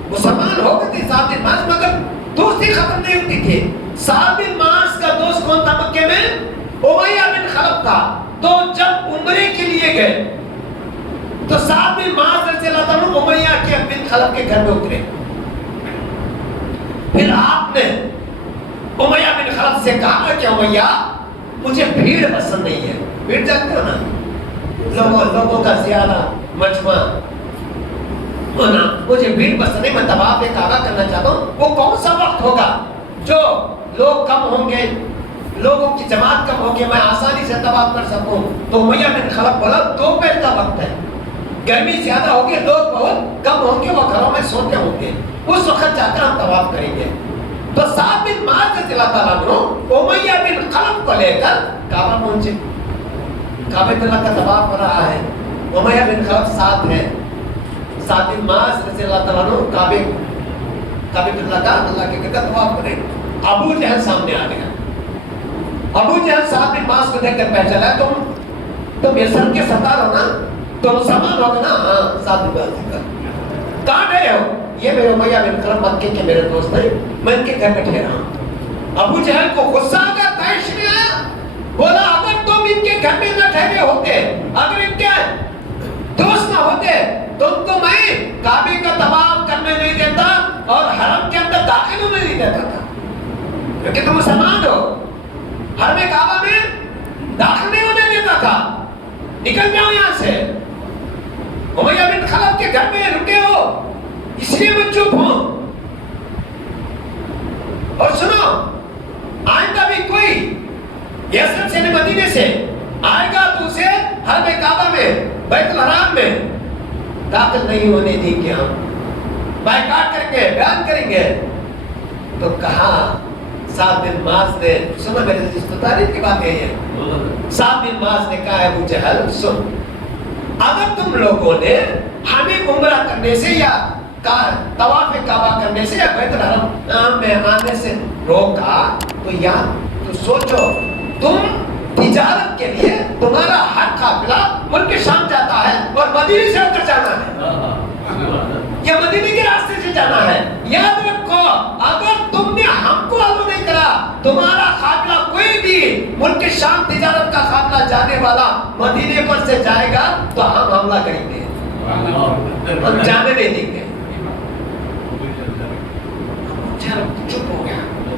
مسلمان ہو گئے تھے سعد بن معاذ، مگر دوستی ختم نہیں ہوتی تھی۔ سعد بن معاذ کا دوست کون تھا مکے میں؟ امیہ بن خلف تھا۔ تو جب عمرے کے لیے گئے تو سعد بن معاذ رضی اللہ عنہ امیہ کے بن خلف کے گھر میں اترے. پھر آپ نے امیہ بن خلف سے کہا کہ امیہ مجھے بھیڑ پسند نہیں ہے. بھیڑ جانتے ہو نا, لوگوں کا زیادہ مجمع ہونا, مجھے بھیڑ پسند نہیں, میں طواف کعبہ کرنا چاہتا ہوں. وہ کون سا وقت ہوگا جو لوگ کم ہوں گے, لوگوں کی جماعت کم ہوگی, میں آسانی سے طواف کر سکوں. تو امیہ بن خلف بولا دوپہر کا وقت ہے, گرمی زیادہ ہوگی, لوگ بہت کم ہوں گے, وہ گھروں میں سوتے ہوں گے, اس وقت جا کر ہم طواف کریں گے. تو سعد بن معاذ رضی اللہ تعالیٰ عنہ امیہ بن خلف کو لے کر کعبہ پہنچے. کعبۃ اللہ کا طواف کر رہا ہے, امیہ بن خلف ساتھ ہے. سعد بن معاذ رضی اللہ تعالیٰ عنہ کعبۃ اللہ کا اللہ کے گھر طواف کرے. ابو جہل سامنے آ گیا. ابو جہل سعد بن معاذ کو دیکھ کر پہچانا, تم یسرب کے سردار ہو نا, تم مسلمان ہو نا؟ ہاں. سعد بن معاذ کہاں گئے ہو؟ یہ میرے امیہ بن خلف مکے کے میرے دوست ہیں, میں ان کے گھر میں ٹھہرا ہوں. ابو جہل کو غصہ آ گیا, طیش میں آیا, بولا اگر تم ان کے گھر میں نہ ٹھہرے ہوتے, اگر ان کے دوست نہ ہوتے, تم تو میں کعبے کا طواف کرنے نہیں دیتا اور حرم کے اندر داخل ہونے نہیں دیتا تھا, کیونکہ تم مسلمان ہو. حرم کعبہ میں داخل نہیں ہونے دیتا تھا, نکل جاؤ یہاں سے. امیہ بن خلف کے گھر میں رکے ہو, اس لیے میں چپ ہوں. اور سنو, آئندہ بھی کوئی یسرب سے مدینے سے آئے گا تو اسے حرم کعبہ میں بیت الحرام میں داخل نہیں ہونے دیں گے, ہم بائیکاٹ کریں گے, بیان کریں گے. تو کہا سعد بن معاذ نے, سنو میرے اس تعریف کی بات یہی ہے, سعد بن معاذ نے کہا ابو جہل سن, اگر تم لوگوں نے ہمیں عمرہ کرنے سے یا طواف کعبہ کرنے سے یا بیت الحرام میں آنے سے روکا, تو یاد تو سوچو, تم تجارت کے لیے تمہارا ہر قافلہ ملک شام جاتا ہے اور مدینے سے ہو کر جانا ہے, یا مدینے کے راستے سے جانا ہے. یاد رکھو, اگر تم نے ہم کو الاؤ نہیں کرا, تمہارا قافلہ کوئی بھی ملک شام تجارت کا قافلہ جانے والا مدینے پر سے جائے گا تو ہم حملہ کریں گے, ہم جانے نہیں دیں گے. چپ ہو گیا.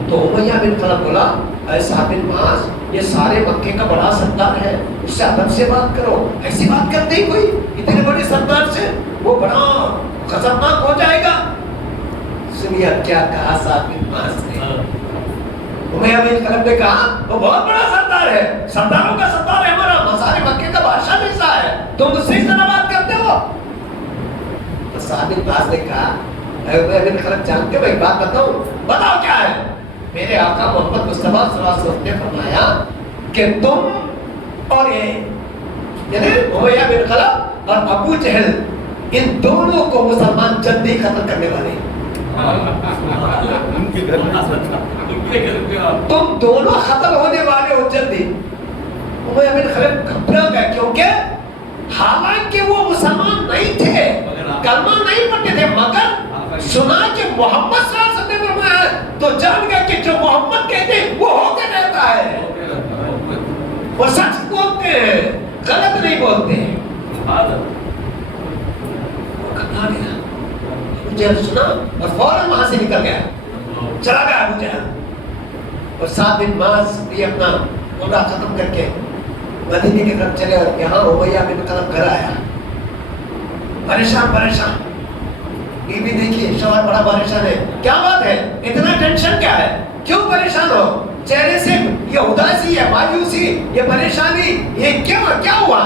تو امیہ بن خلف بولا, اے سعد بن معاذ, یہ سارے مکے کا بڑا سردار ہے, اس سے ادب سے بات کرو. ایسی بات کرتے ہی کوئی اتنے بڑے سردار سے, وہ بڑا خطرناک ہو جائے گا. سنیے کیا کہا سعد بن معاذ نے. امیہ بن خلف نے کہا وہ بہت بڑا سردار ہے, سرداروں کا سردار ہے ہمارا, سارے مکے کا بادشاہ جیسا ہے, تم اس سے اس طرح بات کرتے ہو. تو سعد بن معاذ نے کہا, امیہ بن خلف جانتے ہو ایک بات بتاؤں؟ بتاؤ کیا ہے. میرے آقا محمد مصطفیٰ صلی اللہ علیہ وسلم نے فرمایا کہ تم اور یعنی امیہ بن خلف اور ابو جہل, ان دونوں کو مسلمان جلدی ختم کرنے والے ہیں. تم دونوں ختم ہونے والے ہو جلدی. امیہ بن خلف گھبرا گئے, کیونکہ حالانکہ وہ مسلمان نہیں تھے, کلمہ نہیں پڑھتے تھے, مگر سنا کہ محمد صلی اللہ علیہ وسلم نے فرمایا ہے, تو جان گیا کہ جو محمد کہتے ہیں وہ ہو کے رہتا ہے, وہ سچ بولتے ہیں, غلط نہیں بولتے ہیں. وہ گھبرا گیا, ابو جہل سنا اور فوراً وہاں سے نکل گیا, چلا گیا ابو جہل. اور سعد بن معاذ بھی اپنا عمرہ ختم کر کے مدینے کی طرف چلے, اور یہاں امیہ بن خلف گھر آیا, پریشان. بیوی دیکھیے, شوہر بڑا پریشان ہے. کیا بات ہے, اتنا ٹینشن کیا ہے, کیوں پریشان ہو؟ چہرے سے یہ اداسی ہے, مایوسی, یہ پریشانی, یہ کیا ہوا؟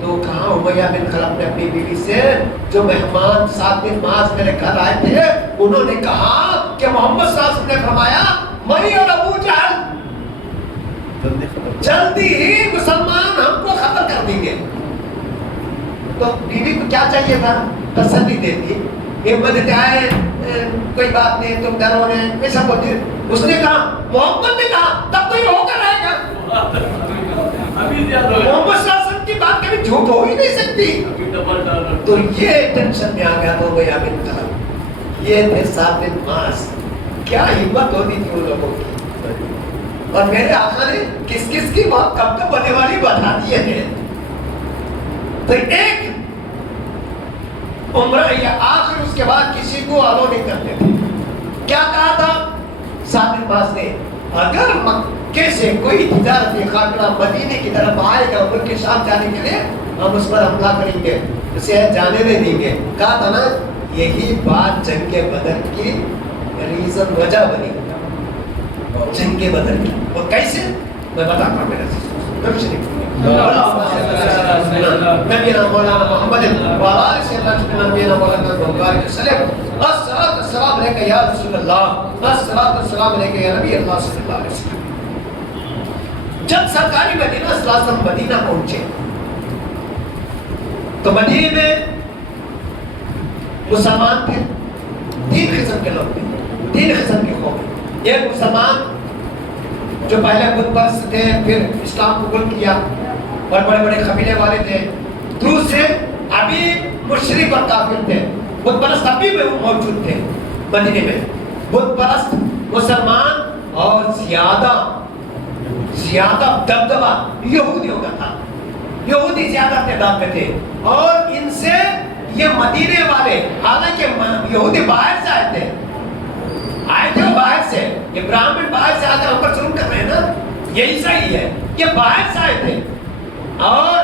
تو کہاں امیہ بن خلف نے اپنی بیوی سے, جو مہمان سعد بن معاذ میرے گھر آئے تھے, انہوں نے کہا کہ محمد صلی اللہ علیہ وسلم نے فرمایا میں اور ابو جہل جلدی ہی مسلمان ہم کو ختم کر دیں گے. تو بیوی کو کیا چاہیے تھا؟ تسلی دیتی, ہمت آئے, کوئی بات نہیں, تم ڈرو نہیں, ایسا بولتے. اس نے کہا, محمد نے کہا, تب تو یہ ہو کر آئے گا. محمد صلی اللہ علیہ وسلم کی بات کبھی جھوٹ ہو ہی نہیں سکتی. تو یہ ٹینشن میں آ گیا تو امیہ بن خلف. یہ تھے سعد بن معاذ. کیا ہمت ہوتی تھی ان لوگوں کی, اور میرے آقا نے کس کی بات کب تک بنے والی بتا دیے تھے. تو ایک عمرہ یا آخر اس کے بعد کسی کو آلو نہیں کرتے تھے. کیا کہا تھا سعد بن معاذ نے؟ اگر مکے سے کوئی تجارتی قافلہ مدینے کی طرف آئے گا ملک شام جانے کے لیے ہم اس پر حملہ کریں گے, اسے جانے نہیں دیں گے. کہا تھا نا, یہی بات جنگ بدر کی ریزن وجہ بنی, جنگ بدر کی. اور کیسے میں بتاتا ہوں میرے نبینا مولانا محمد وعلى آل سيدنا نبینا مولانا محمد وسلم. الصلاۃ والسلام علیک یا رسول اللہ, الصلاۃ والسلام علیک یا نبی اللہ صلی اللہ علیہ وسلم. جب سرکاری مدینہ صلی اللہ علیہ وسلم مدینہ پہنچے تو مدینے میں مسلمان تھے, 3 قسم کے لوگ تھے, 3 قسم کے قوم. ایک مسلمان جو پہلے بت پرست تھے, پھر اسلام قبول کیا اور بڑے بڑے قبیلے والے تھے. دوسرے ابھی مشرک اور کافر تھے, بت پرست ابھی بھی موجود تھے مدینے میں. بت پرست مسلمان اور زیادہ دبدبہ یہودیوں کا تھا, یہودی زیادہ تعداد میں تھے. اور ان سے یہ مدینے والے, حالانکہ یہودی باہر سے آئے تھے وہ باہر سے, یہ براہمن باہر سے آ کر ہم پر ظلم کر رہے ہیں نا, یہ عیسائی ہے, یہ باہر سے آئے تھے. اور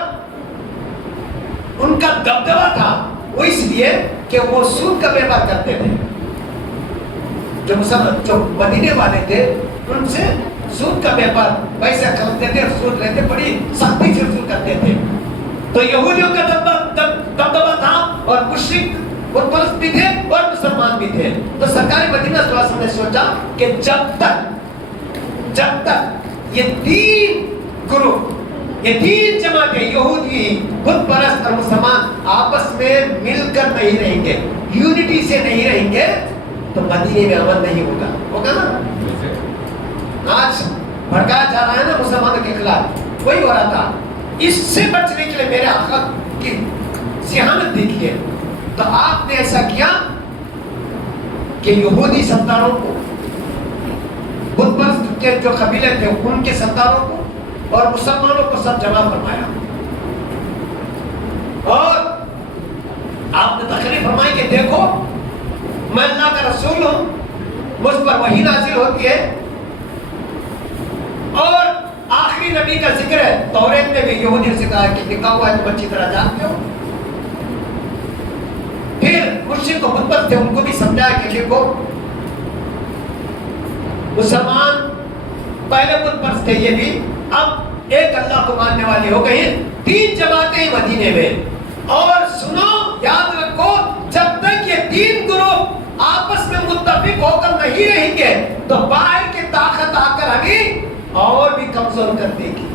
ان کا دبدبہ تھا وہ اس لیے کہ وہ سود کا بیپار کرتے تھے. جو مدینے والے تھے ان سے سود کا بیپار, پیسے خریدتے تھے, سود لیتے, بڑی سختی سے وصول کرتے تھے. تو یہودیوں کا دبدبہ تھا اور مشرک بت پرست بھی تھے اور مسلمان بھی تھے. تو سرکاری مدینہ صلی اللہ علیہ وسلم نے سوچا کہ جب تک یہ 3 گروہ, یہ 3 جماعتیں, یہودی, بت پرست اور مسلمان آپس میں مل کر نہیں رہیں گے, یونٹی سے نہیں رہیں گے, تو مدینے میں امن نہیں ہوگا نا. آج بھڑکایا جا رہا ہے نا مسلمانوں کے خلاف, وہی ہو رہا تھا. اس سے بچنے کے لیے میرے آقا کی ذہانت دیکھیے. تو آپ نے ایسا کیا کہ یہودی سرداروں کو, بت پرست کے جو قبیلے تھے ان کے سرداروں کو اور مسلمانوں کو سب جمع فرمایا. اور آپ نے تقریر فرمائی کہ دیکھو میں اللہ کا رسول ہوں, مجھ پر وحی نازل ہوتی ہے, اور آخری نبی کا ذکر ہے توریت میں بھی. یہودیوں سے کہا کہ لکھا ہوا ہے تم اچھی طرح جانتے ہو. پھر مشرک و بت پرست تھے, ان کو بھی سمجھایا کہ دیکھو مسلمان پہلے بت پرست تھے, یہ بھی اب ایک اللہ کو ماننے والے ہو گئے ہیں. 3 جماعتیں مدینے میں. اور سنو, یاد رکھو, جب تک یہ 3 گروہ آپس میں متفق ہو کر نہیں رہیں گے تو باہر کی طاقت آ کر ہمیں اور بھی کمزور کر دے گی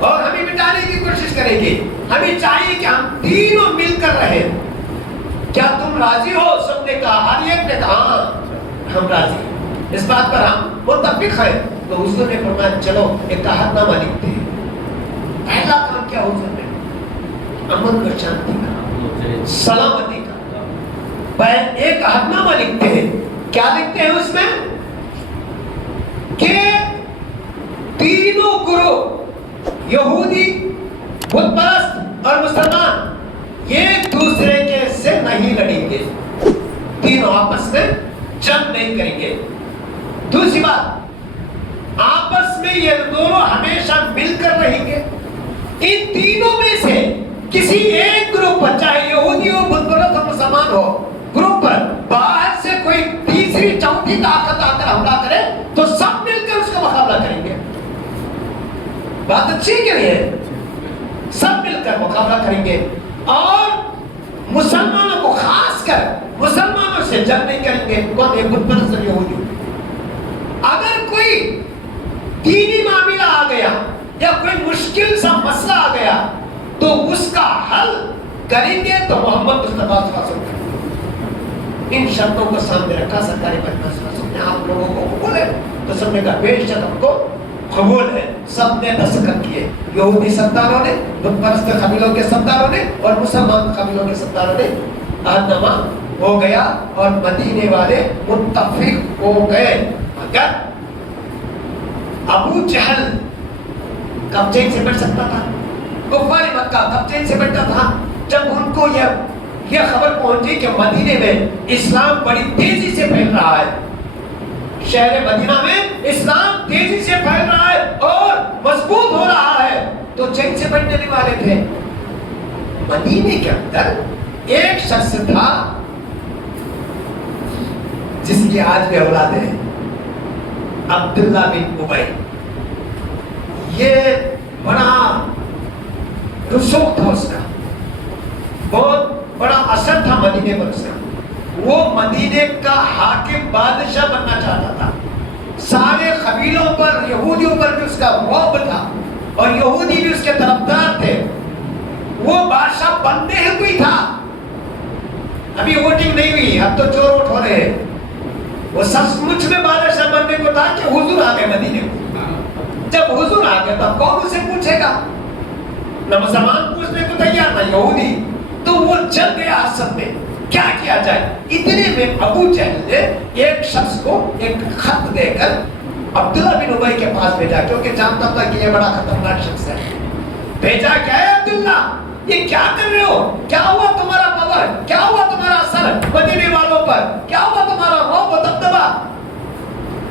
اور ہمیں مٹانے کی کوشش کرے گی. ہمیں چاہیے کہ ہم تینوں مل کر رہیں. کیا تم راضی ہو؟ سب نے کہا, ہر ایک نے کہا ہاں ہم راضی ہیں, اس بات پر ہم متفق ہیں. تو حضور نے فرمایا چلو ایک عہد نامہ لکھتے ہیں. پہلا کام کیا حضور نے؟ امن و شانتی کا, سلامتی کا ایک عہد نامہ لکھتے ہیں. کیا لکھتے ہیں اس میں؟ کہ تینوں گروہ یہودی, بت پرست اور مسلمان ایک دوسرے کے سے نہیں لڑیں گے, تینوں آپس میں جنگ نہیں کریں گے. دوسری بات, آپس میں یہ دونوں ہمیشہ مل کر رہیں گے. ان تینوں میں سے کسی ایک گروپ پر, چاہے یہودی ہو, بت پرست اور مسلمان ہو, گروپ پر باہر سے کوئی تیسری چوتھی طاقت آ کر حملہ کرے تو سب مل کر اس کا مقابلہ کریں گے. بات اچھی کے لیے سب مل کر مقابلہ کریں گے. اور مسلمانوں کو, خاص کر مسلمانوں سے جنگ نہیں کریں گے. کون ہے؟ بت پرست اور یہودی. اگر کوئی دینی معاملہ آ گیا یا کوئی مشکل سا مسئلہ آ گیا تو اس کا حل کریں گے تو محمد مصطفیٰ صلی اللہ علیہ وسلم. ان شرطوں کو سامنے رکھا سرکاری مدینہ صلی اللہ علیہ وسلم نے. آپ لوگوں کو قبول ہے؟ تو سب نے کہا بے شک ہم کو قبول ہے. سب نے دستخط کیے, یہودی سرداروں نے, بت پرست قبیلوں کے سرداروں نے اور مسلمان قبیلوں کے سرداروں نے. عہد نامہ ہو گیا اور مدینے والے متفق ہو گئے. مگر ابو جہل کب چین سے بچ سکتا تھا؟ کفار مکہ کب چین سے بچتا تھا؟ جب ان کو یہ خبر پہنچی کہ مدینے میں اسلام بڑی تیزی سے پھیل رہا ہے، شہر مدینہ میں اسلام تیزی سے پھیل رہا ہے اور مضبوط ہو رہا ہے، تو چین سے بیٹھنے والے تھے۔ مدینے کے اندر ایک شخص تھا جس کی آج بھی اولاد ہے، عبداللہ بن ابی۔ یہ بڑا رسوخ تھا اس کا، بہت بڑا اثر تھا مدینے پر اس کا۔ وہ مدینے کا حاکم بادشاہ بننا چاہتا تھا، سارے قبیلوں پر، یہودیوں پر بھی اس کا رعب تھا اور یہودی بھی اس کے طرفدار تھے۔ وہ بادشاہ بننے ہی کوئی تھا، ابھی ووٹنگ نہیں ہوئی، اب تو چور ووٹ ہو رہے ہیں۔ وہ سچ مچ میں بادشاہ بننے کو تھا کہ حضور آ گئے مدینے میں۔ جب حضور آ گئے تو کون اسے پوچھے گا؟ نہ مسلمان پوچھنے کو تیار، نہ یہودی۔ تو وہ چل گیا اصل میں کیا کیا جائے۔ اتنے میں ابو جہل نے ایک شخص کو ایک خط دے کر عبداللہ بن ابی کے پاس بھیجا، کیونکہ جانتا تھا کہ یہ بڑا خطرناک شخص ہے۔ بھیجا کیا ہے عبداللہ، یہ کیا کر رہے ہو؟ کیا ہوا تمہارا پاور؟ کیا ہوا تمہارا اثر مدینے والوں پر؟ کیا ہوا تمہارا رعب و دبدبہ؟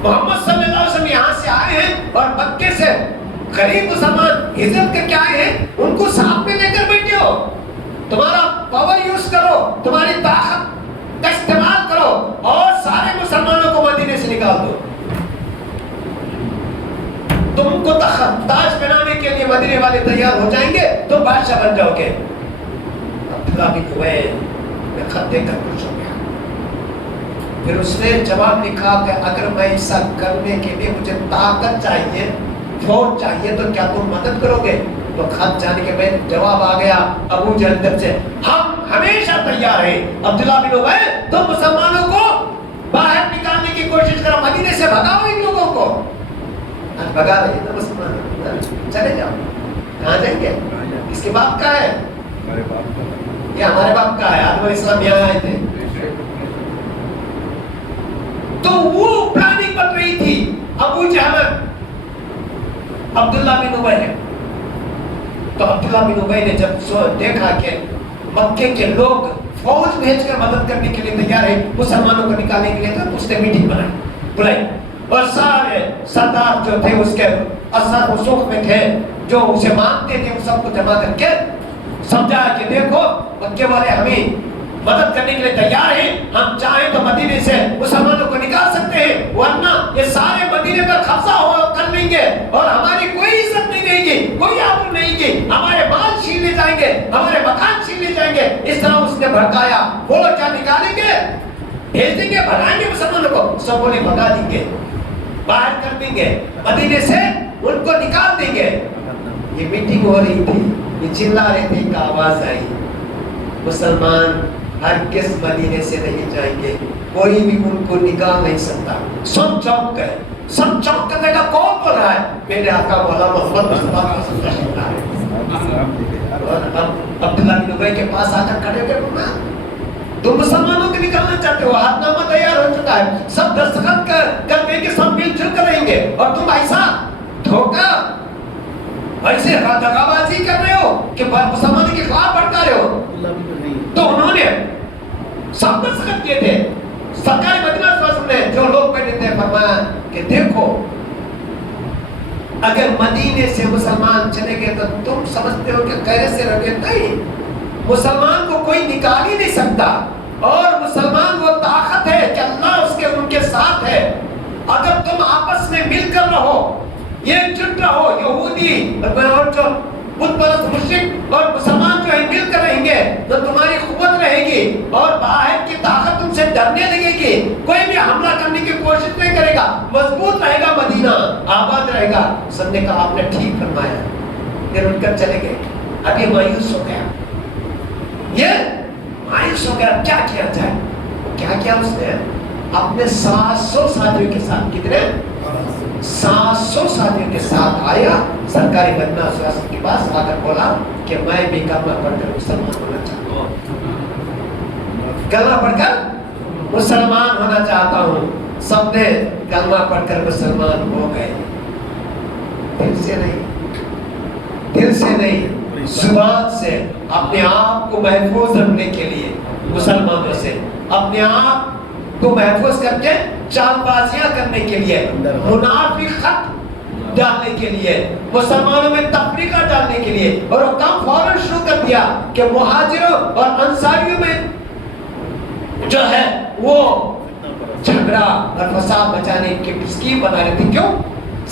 محمد صلی اللہ علیہ وسلم یہاں سے آئے ہیں اور مکے سے غریب مسلمان ہجرت کر کے آئے ہیں، ان کو ساتھ میں لے کر بیٹھے ہو۔ تمہارا پاور یوز کرو، تمہاری طاقت کا استعمال کرو اور سارے مسلمانوں کو مدینے سے نکال دو۔ تم کو تاج پہنانے کے لیے مدینے والے تیار ہو جائیں گے تو بادشاہ بن جاؤ گے۔ عبداللہ بن ابی نے خط دے کر خوش ہو گیا۔ پھر اس نے جواب لکھا کہ اگر میں ایسا کرنے کے لیے مجھے طاقت چاہیے، فوج چاہیے، تو کیا تم مدد کرو گے؟ تو خط جانے کے بعد جواب آ گیا ابو جہل طرف سے، ہم ہمیشہ تیار ہیں۔ عبداللہ بن ابی تم مسلمانوں کو باہر نکالنے کی کوشش کرو، مدینے سے بھگاؤ ان لوگوں کو۔ بھگا رہے ہیں مسلمان، چلے جاؤ۔ کہاں جائیں گے؟ اس کے باپ کا ہے، یہ ہمارے باپ کا ہے، آدم علیہ السلام یہاں آئے تھے۔ تو وہ پلاننگ بن رہی تھی۔ ابو جہل عبداللہ بن ابی ہے، تو عبداللہ بن ابی نے جب دیکھا کہ مکے کے لوگ فوج بھیج کر مدد کرنے کے لیے تیار ہیں مسلمانوں کو نکالنے کے لیے، تو اس نے میٹنگ بلائی اور سارے سردار جو تھے اس کے اثر رسوخ میں تھے، جو اسے مانتے تھے، وہ سب کو جمع کر کے سمجھایا کہ دیکھو مکے والے ہمیں مدد کرنے کے لیے تیار ہیں، ہم چاہیں تو مدینے سے مسلمانوں کو نکال سکتے ہیں، ورنہ یہ سارے مدینے پر قبضہ کر لیں گے اور ہماری کوئی عزت نہیں رہے گی، کوئی آبرو نہیں گی، ہمارے مال چھین لے جائیں گے، ہمارے مکان چھین لے جائیں گے۔ اس طرح اس نے بھڑکایا۔ بولو کیا نکالیں گے؟ بھیج دیں گے، بھگائیں گے مسلمانوں کو؟ سب بولے بھگا دیں گے، باہر کر دیں گے، مدینے سے ان کو نکال دیں گے۔ یہ میٹنگ ہو رہی تھی، یہ چلا رہے تھے کہ آواز آئی مسلمان ہرگز مدینے سے نہیں جائیں گے، کوئی بھی ان کو نکال نہیں سکتا۔ سب چونک گئے، سب چونک کرنے کا کون بول رہا ہے؟ میرے آقا مولا محمد مصطفیٰ صلی اللہ علیہ وسلم۔ اور اب عبداللہ بن ابی کے پاس آ کر کھڑے ہو گئے، تم مسلمانوں کو نکالنا چاہتے ہو، ہاتھ نامہ تیار ہو چکا ہے، سب دستخط کر دیں گے، سب مل جل کر رہیں گے، اور تم ایسا دھوکہ، ایسے دغا بازی کر رہے ہو کہ مسلمانوں کے خلاف بھڑکا رہے ہو۔ تو انہوں نے سب دستخط کیے تھے۔ سرکار مدینہ صلی اللہ علیہ وسلم نے جو لوگ بیٹھے تھے فرمایا کہ دیکھو اگر مدینے سے مسلمان چلے گئے تو تم سمجھتے ہو کہ قہرے سے رہے، نہیں، مسلمان کو کوئی نکال ہی نہیں سکتا، اور مسلمان وہ طاقت ہے کہ اللہ اس کے ان کے ساتھ ہے۔ اگر تم آپس میں مل کر رہو، یہ جٹ رہو، یہودی اور جو بت پرست مشرک اور مسلمان جو ہے مل کر رہیں گے تو تمہاری قوت رہے گی اور باہر کی طاقت تم سے ڈرنے لگے گی، کوئی بھی حملہ کرنے کی کوشش نہیں کرے گا، مضبوط رہے گا، مدینہ آباد رہے گا۔ سب نے کہا آپ نے ٹھیک فرمایا، پھر اٹھ کر چلے گئے۔ اب یہ مایوس ہو گیا، یہ مایوس ہو گیا، کیا کیا جائے؟ کیا کیا اس نے؟ اپنے 700 ساتھیوں کے ساتھ، کتنے؟ 700 ساتھیوں کے ساتھ آیا سرکاری مدینہ صلی اللہ علیہ وسلم کے پاس، آ کر بولا کہ میں بھی کلمہ پڑھ کر مسلمان ہونا چاہتا ہوں، کلمہ پڑھ کر مسلمان ہونا چاہتا ہوں۔ سب نے کلمہ پڑھ کر مسلمان ہو گئے، دل سے نہیں، دل سے نہیں، زبان سے اپنے آپ کو محفوظ رکھنے کے لیے، مسلمانوں سے اپنے آپ کو محفوظ کر کے چال بازیاں کرنے کے لیے، منافق خط ڈالنے کے لیے، مسلمانوں میں تفریقہ ڈالنے کے لیے، اور وہ کام فوراً شروع کر دیا کہ مہاجروں اور انصاریوں میں جو ہے وہ جھگڑا اور فساد بچانے کی اسکیم بنا رہے تھے۔ کیوں؟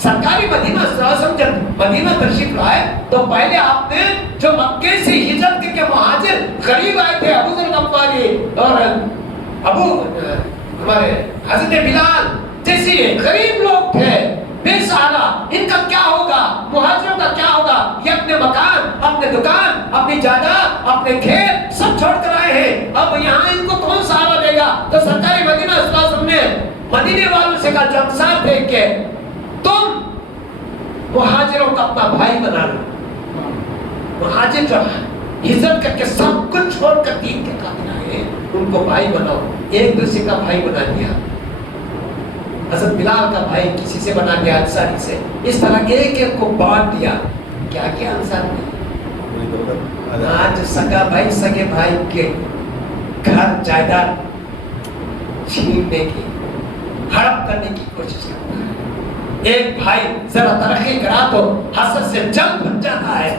سرکاری مدینہ صلی اللہ علیہ وسلم جب مدینہ تشریف لائے تو پہلے آپ نے جو مکے سے ہجرت کر کے مہاجر غریب آئے تھے، ابو ذر غفاری اور ہمارے حضرت بلال جیسے غریب لوگ تھے، بے سہارا، ان کا کیا ہوگا؟ مہاجروں کا کیا ہوگا؟ یہ اپنے مکان، اپنے دکان، اپنی جائیداد، اپنے کھیت سب چھوڑ کر آئے ہیں، اب یہاں ان کو کون سہارا دے گا؟ تو سرکاری مدینہ صلی اللہ علیہ وسلم نے مدینے والوں سے کہا جمسار دیکھ کے تم مہاجروں کا اپنا بھائی بنا لو۔ مہاجر جو ہجرت کر کے سب کچھ چھوڑ کر دین کے قابل آئے، ان کو بھائی بناؤ۔ ایک دوسرے کا بھائی بنا دیا، حضرت بلال کا بھائی کسی سے بنا دیا، انصاری سے، اس طرح ایک ایک کو بانٹ دیا۔ کیا کیا انصار نے؟ آج سگا بھائی سگے بھائی کے گھر جائیداد چھیننے کی، ہڑپ کرنے کی کوشش کرتا ہے۔ ایک بھائی ذرا ترقی کرا تو حسد سے جنگ بن جاتا ہے۔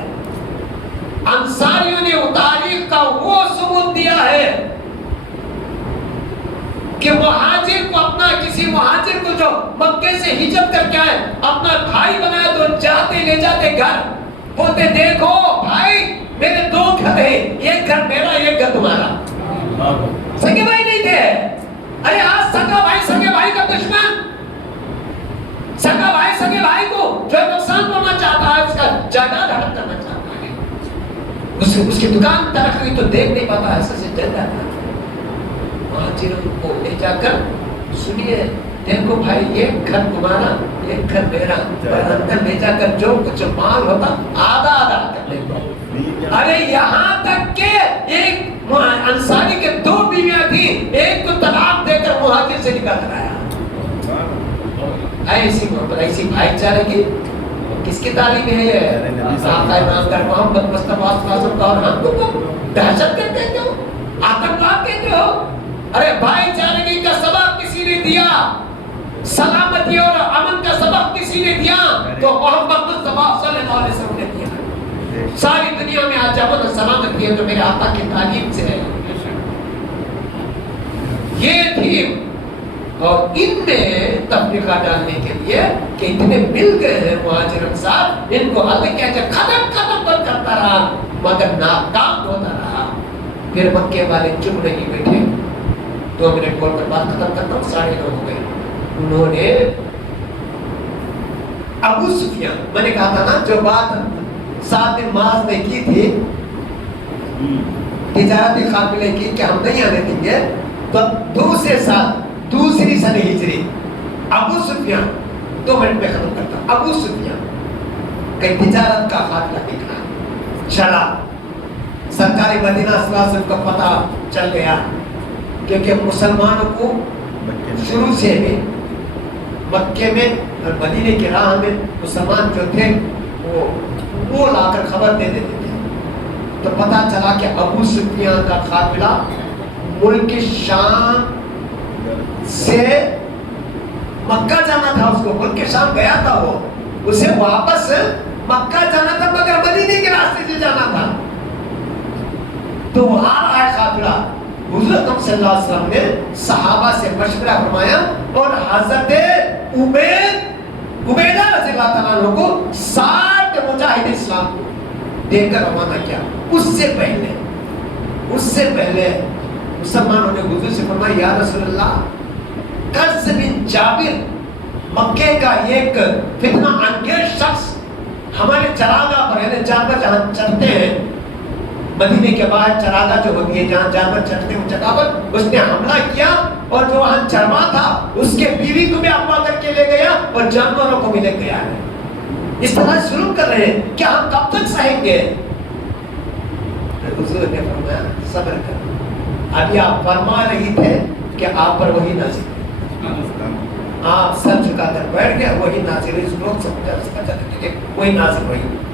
انصاریوں نے تاریخ کا وہ ثبوت دیا ہے کہ مہاجر کو اپنا، کسی مہاجر کو جو مکے سے ہجرت کر کے آئے اپنا بھائی بنایا تو جاتے لے جاتے گھر بولتے دیکھو بھائی میرے دو گھر ہیں، ایک گھر میرا ایک گھر تمہارا۔ سگے بھائی نہیں تھے۔ ارے آج سگا بھائی سگے بھائی کا دشمن، سگا بھائی سگے بھائی کو جو نقصان کرنا چاہتا ہے، اس کا جائیداد ہڑپ کرنا چاہتا ہے، اس کی دکان ترقی تو دیکھ نہیں پاتا، ایسے سے جل جاتا ہے۔ مہاجروں کو لے جا کر سنیے دیکھو بھائی ایک گھر تمہارا ایک گھر میرا، اور اندر لے جا کر جو کچھ مال ہوتا آدھا آدھا کر لے۔ ارے یہاں تک کہ ایک انصاری کے دو بیویاں تھیں، ایک کو طلاق دے کر مہاجر سے نکاح کرایا۔ ایسی محبت، ایسی بھائی چارے کی کس کی تعلیم ہے یہ؟ آقا نامدار محمد مصطفیٰ صلی اللہ علیہ وسلم کا، اور ہم کو دہشت گرد کہتے ہو، آتنکواد کہتے ہو۔ ارے بھائی چارگی کا سبق کسی نے دیا، سلامتی اور امن کا سبق کسی نے دیا تو محمد مصطفیٰ صلی اللہ علیہ وسلم نے دیا۔ ساری دنیا میں آج امن اور سلامتی ہے تو میرے آقا کی تعلیم سے ہے۔ یہ تھی، اور ان میں تفریقہ ڈالنے کے لیے کہ اتنے مل گئے ہیں مہاجر انصار، ان کو اللہ کیا جائے ختم کرتا رہا مگر ناکام ہوتا رہا۔ پھر مکے والے چپ نہیں بیٹھے، 2 منٹ بول کر بات ختم کرتا ہوں، 9:30 ہو گئے۔ انہوں نے ابو سفیان، میں نے کہا تھا نا جو بات سعد بن معاذ نے کی تھی تجارتی قافلے کی کہ ہم نہیں آنے دیں گے، تو دوسرے سال دوسری سنہ ہجری ابو سفیان 2 منٹ میں ختم کرتا ہوں۔ ابو سفیان کئی تجارت کا قافلہ نکلا، چلا، سرکاری مدینہ صلی اللہ علیہ وسلم کا پتہ چل گیا، کیونکہ مسلمانوں کو شروع سے بھی مکے میں اور مدینے کے راہ میں مسلمان جو تھے وہ لا کر خبر دے دیتے تھے۔ تو پتہ چلا کہ ابو سفیان کا قافلہ ملک شام سے مکہ جانا تھا، اس کو ملک شام گیا تھا، وہ اسے واپس مکہ جانا تھا مگر مدینے کے راستے سے جانا تھا۔ تو وہ آ رہا ہے قافلہ، حضور اکرم صلی اللہ علیہ وسلم نے صحابہ سے مشورہ فرمایا اور حضرت عبیدہ رضی اللہ تعالیٰ عنہ کو 60 مجاہد اسلام کو دے کر روانہ کیا۔ اس سے پہلے مسلمانوں نے حضور سے فرمایا یا رسول اللہ، قرظ بن جابر مکے کا ایک فتنہ انگیز شخص ہمارے چراگاہ پر، یعنی جانور جہاں چرتے ہیں مدینے کے بعد چراگاہ جو ہوتی ہے جہاں جانور چرتے ہیں اس جگہ پر، اس نے حملہ کیا اور جو وہاں چروا تھا اس کے بیوی کو بھی اغوا کر کے لے گیا اور جانوروں کو بھی لے گیا ہے۔ اس طرح ظلم کر رہے ہیں، کیا ہم کب تک سہیں گے؟ حضور نے فرمایا صبر کر، ابھی آپ فرما رہی تھے کہ آپ پر وہی نازل ہوئی، آپ سر جھکا کر بیٹھ گئے، وہی نازل ہوئی، لوگ سمجھا وہی نازل ہوئی۔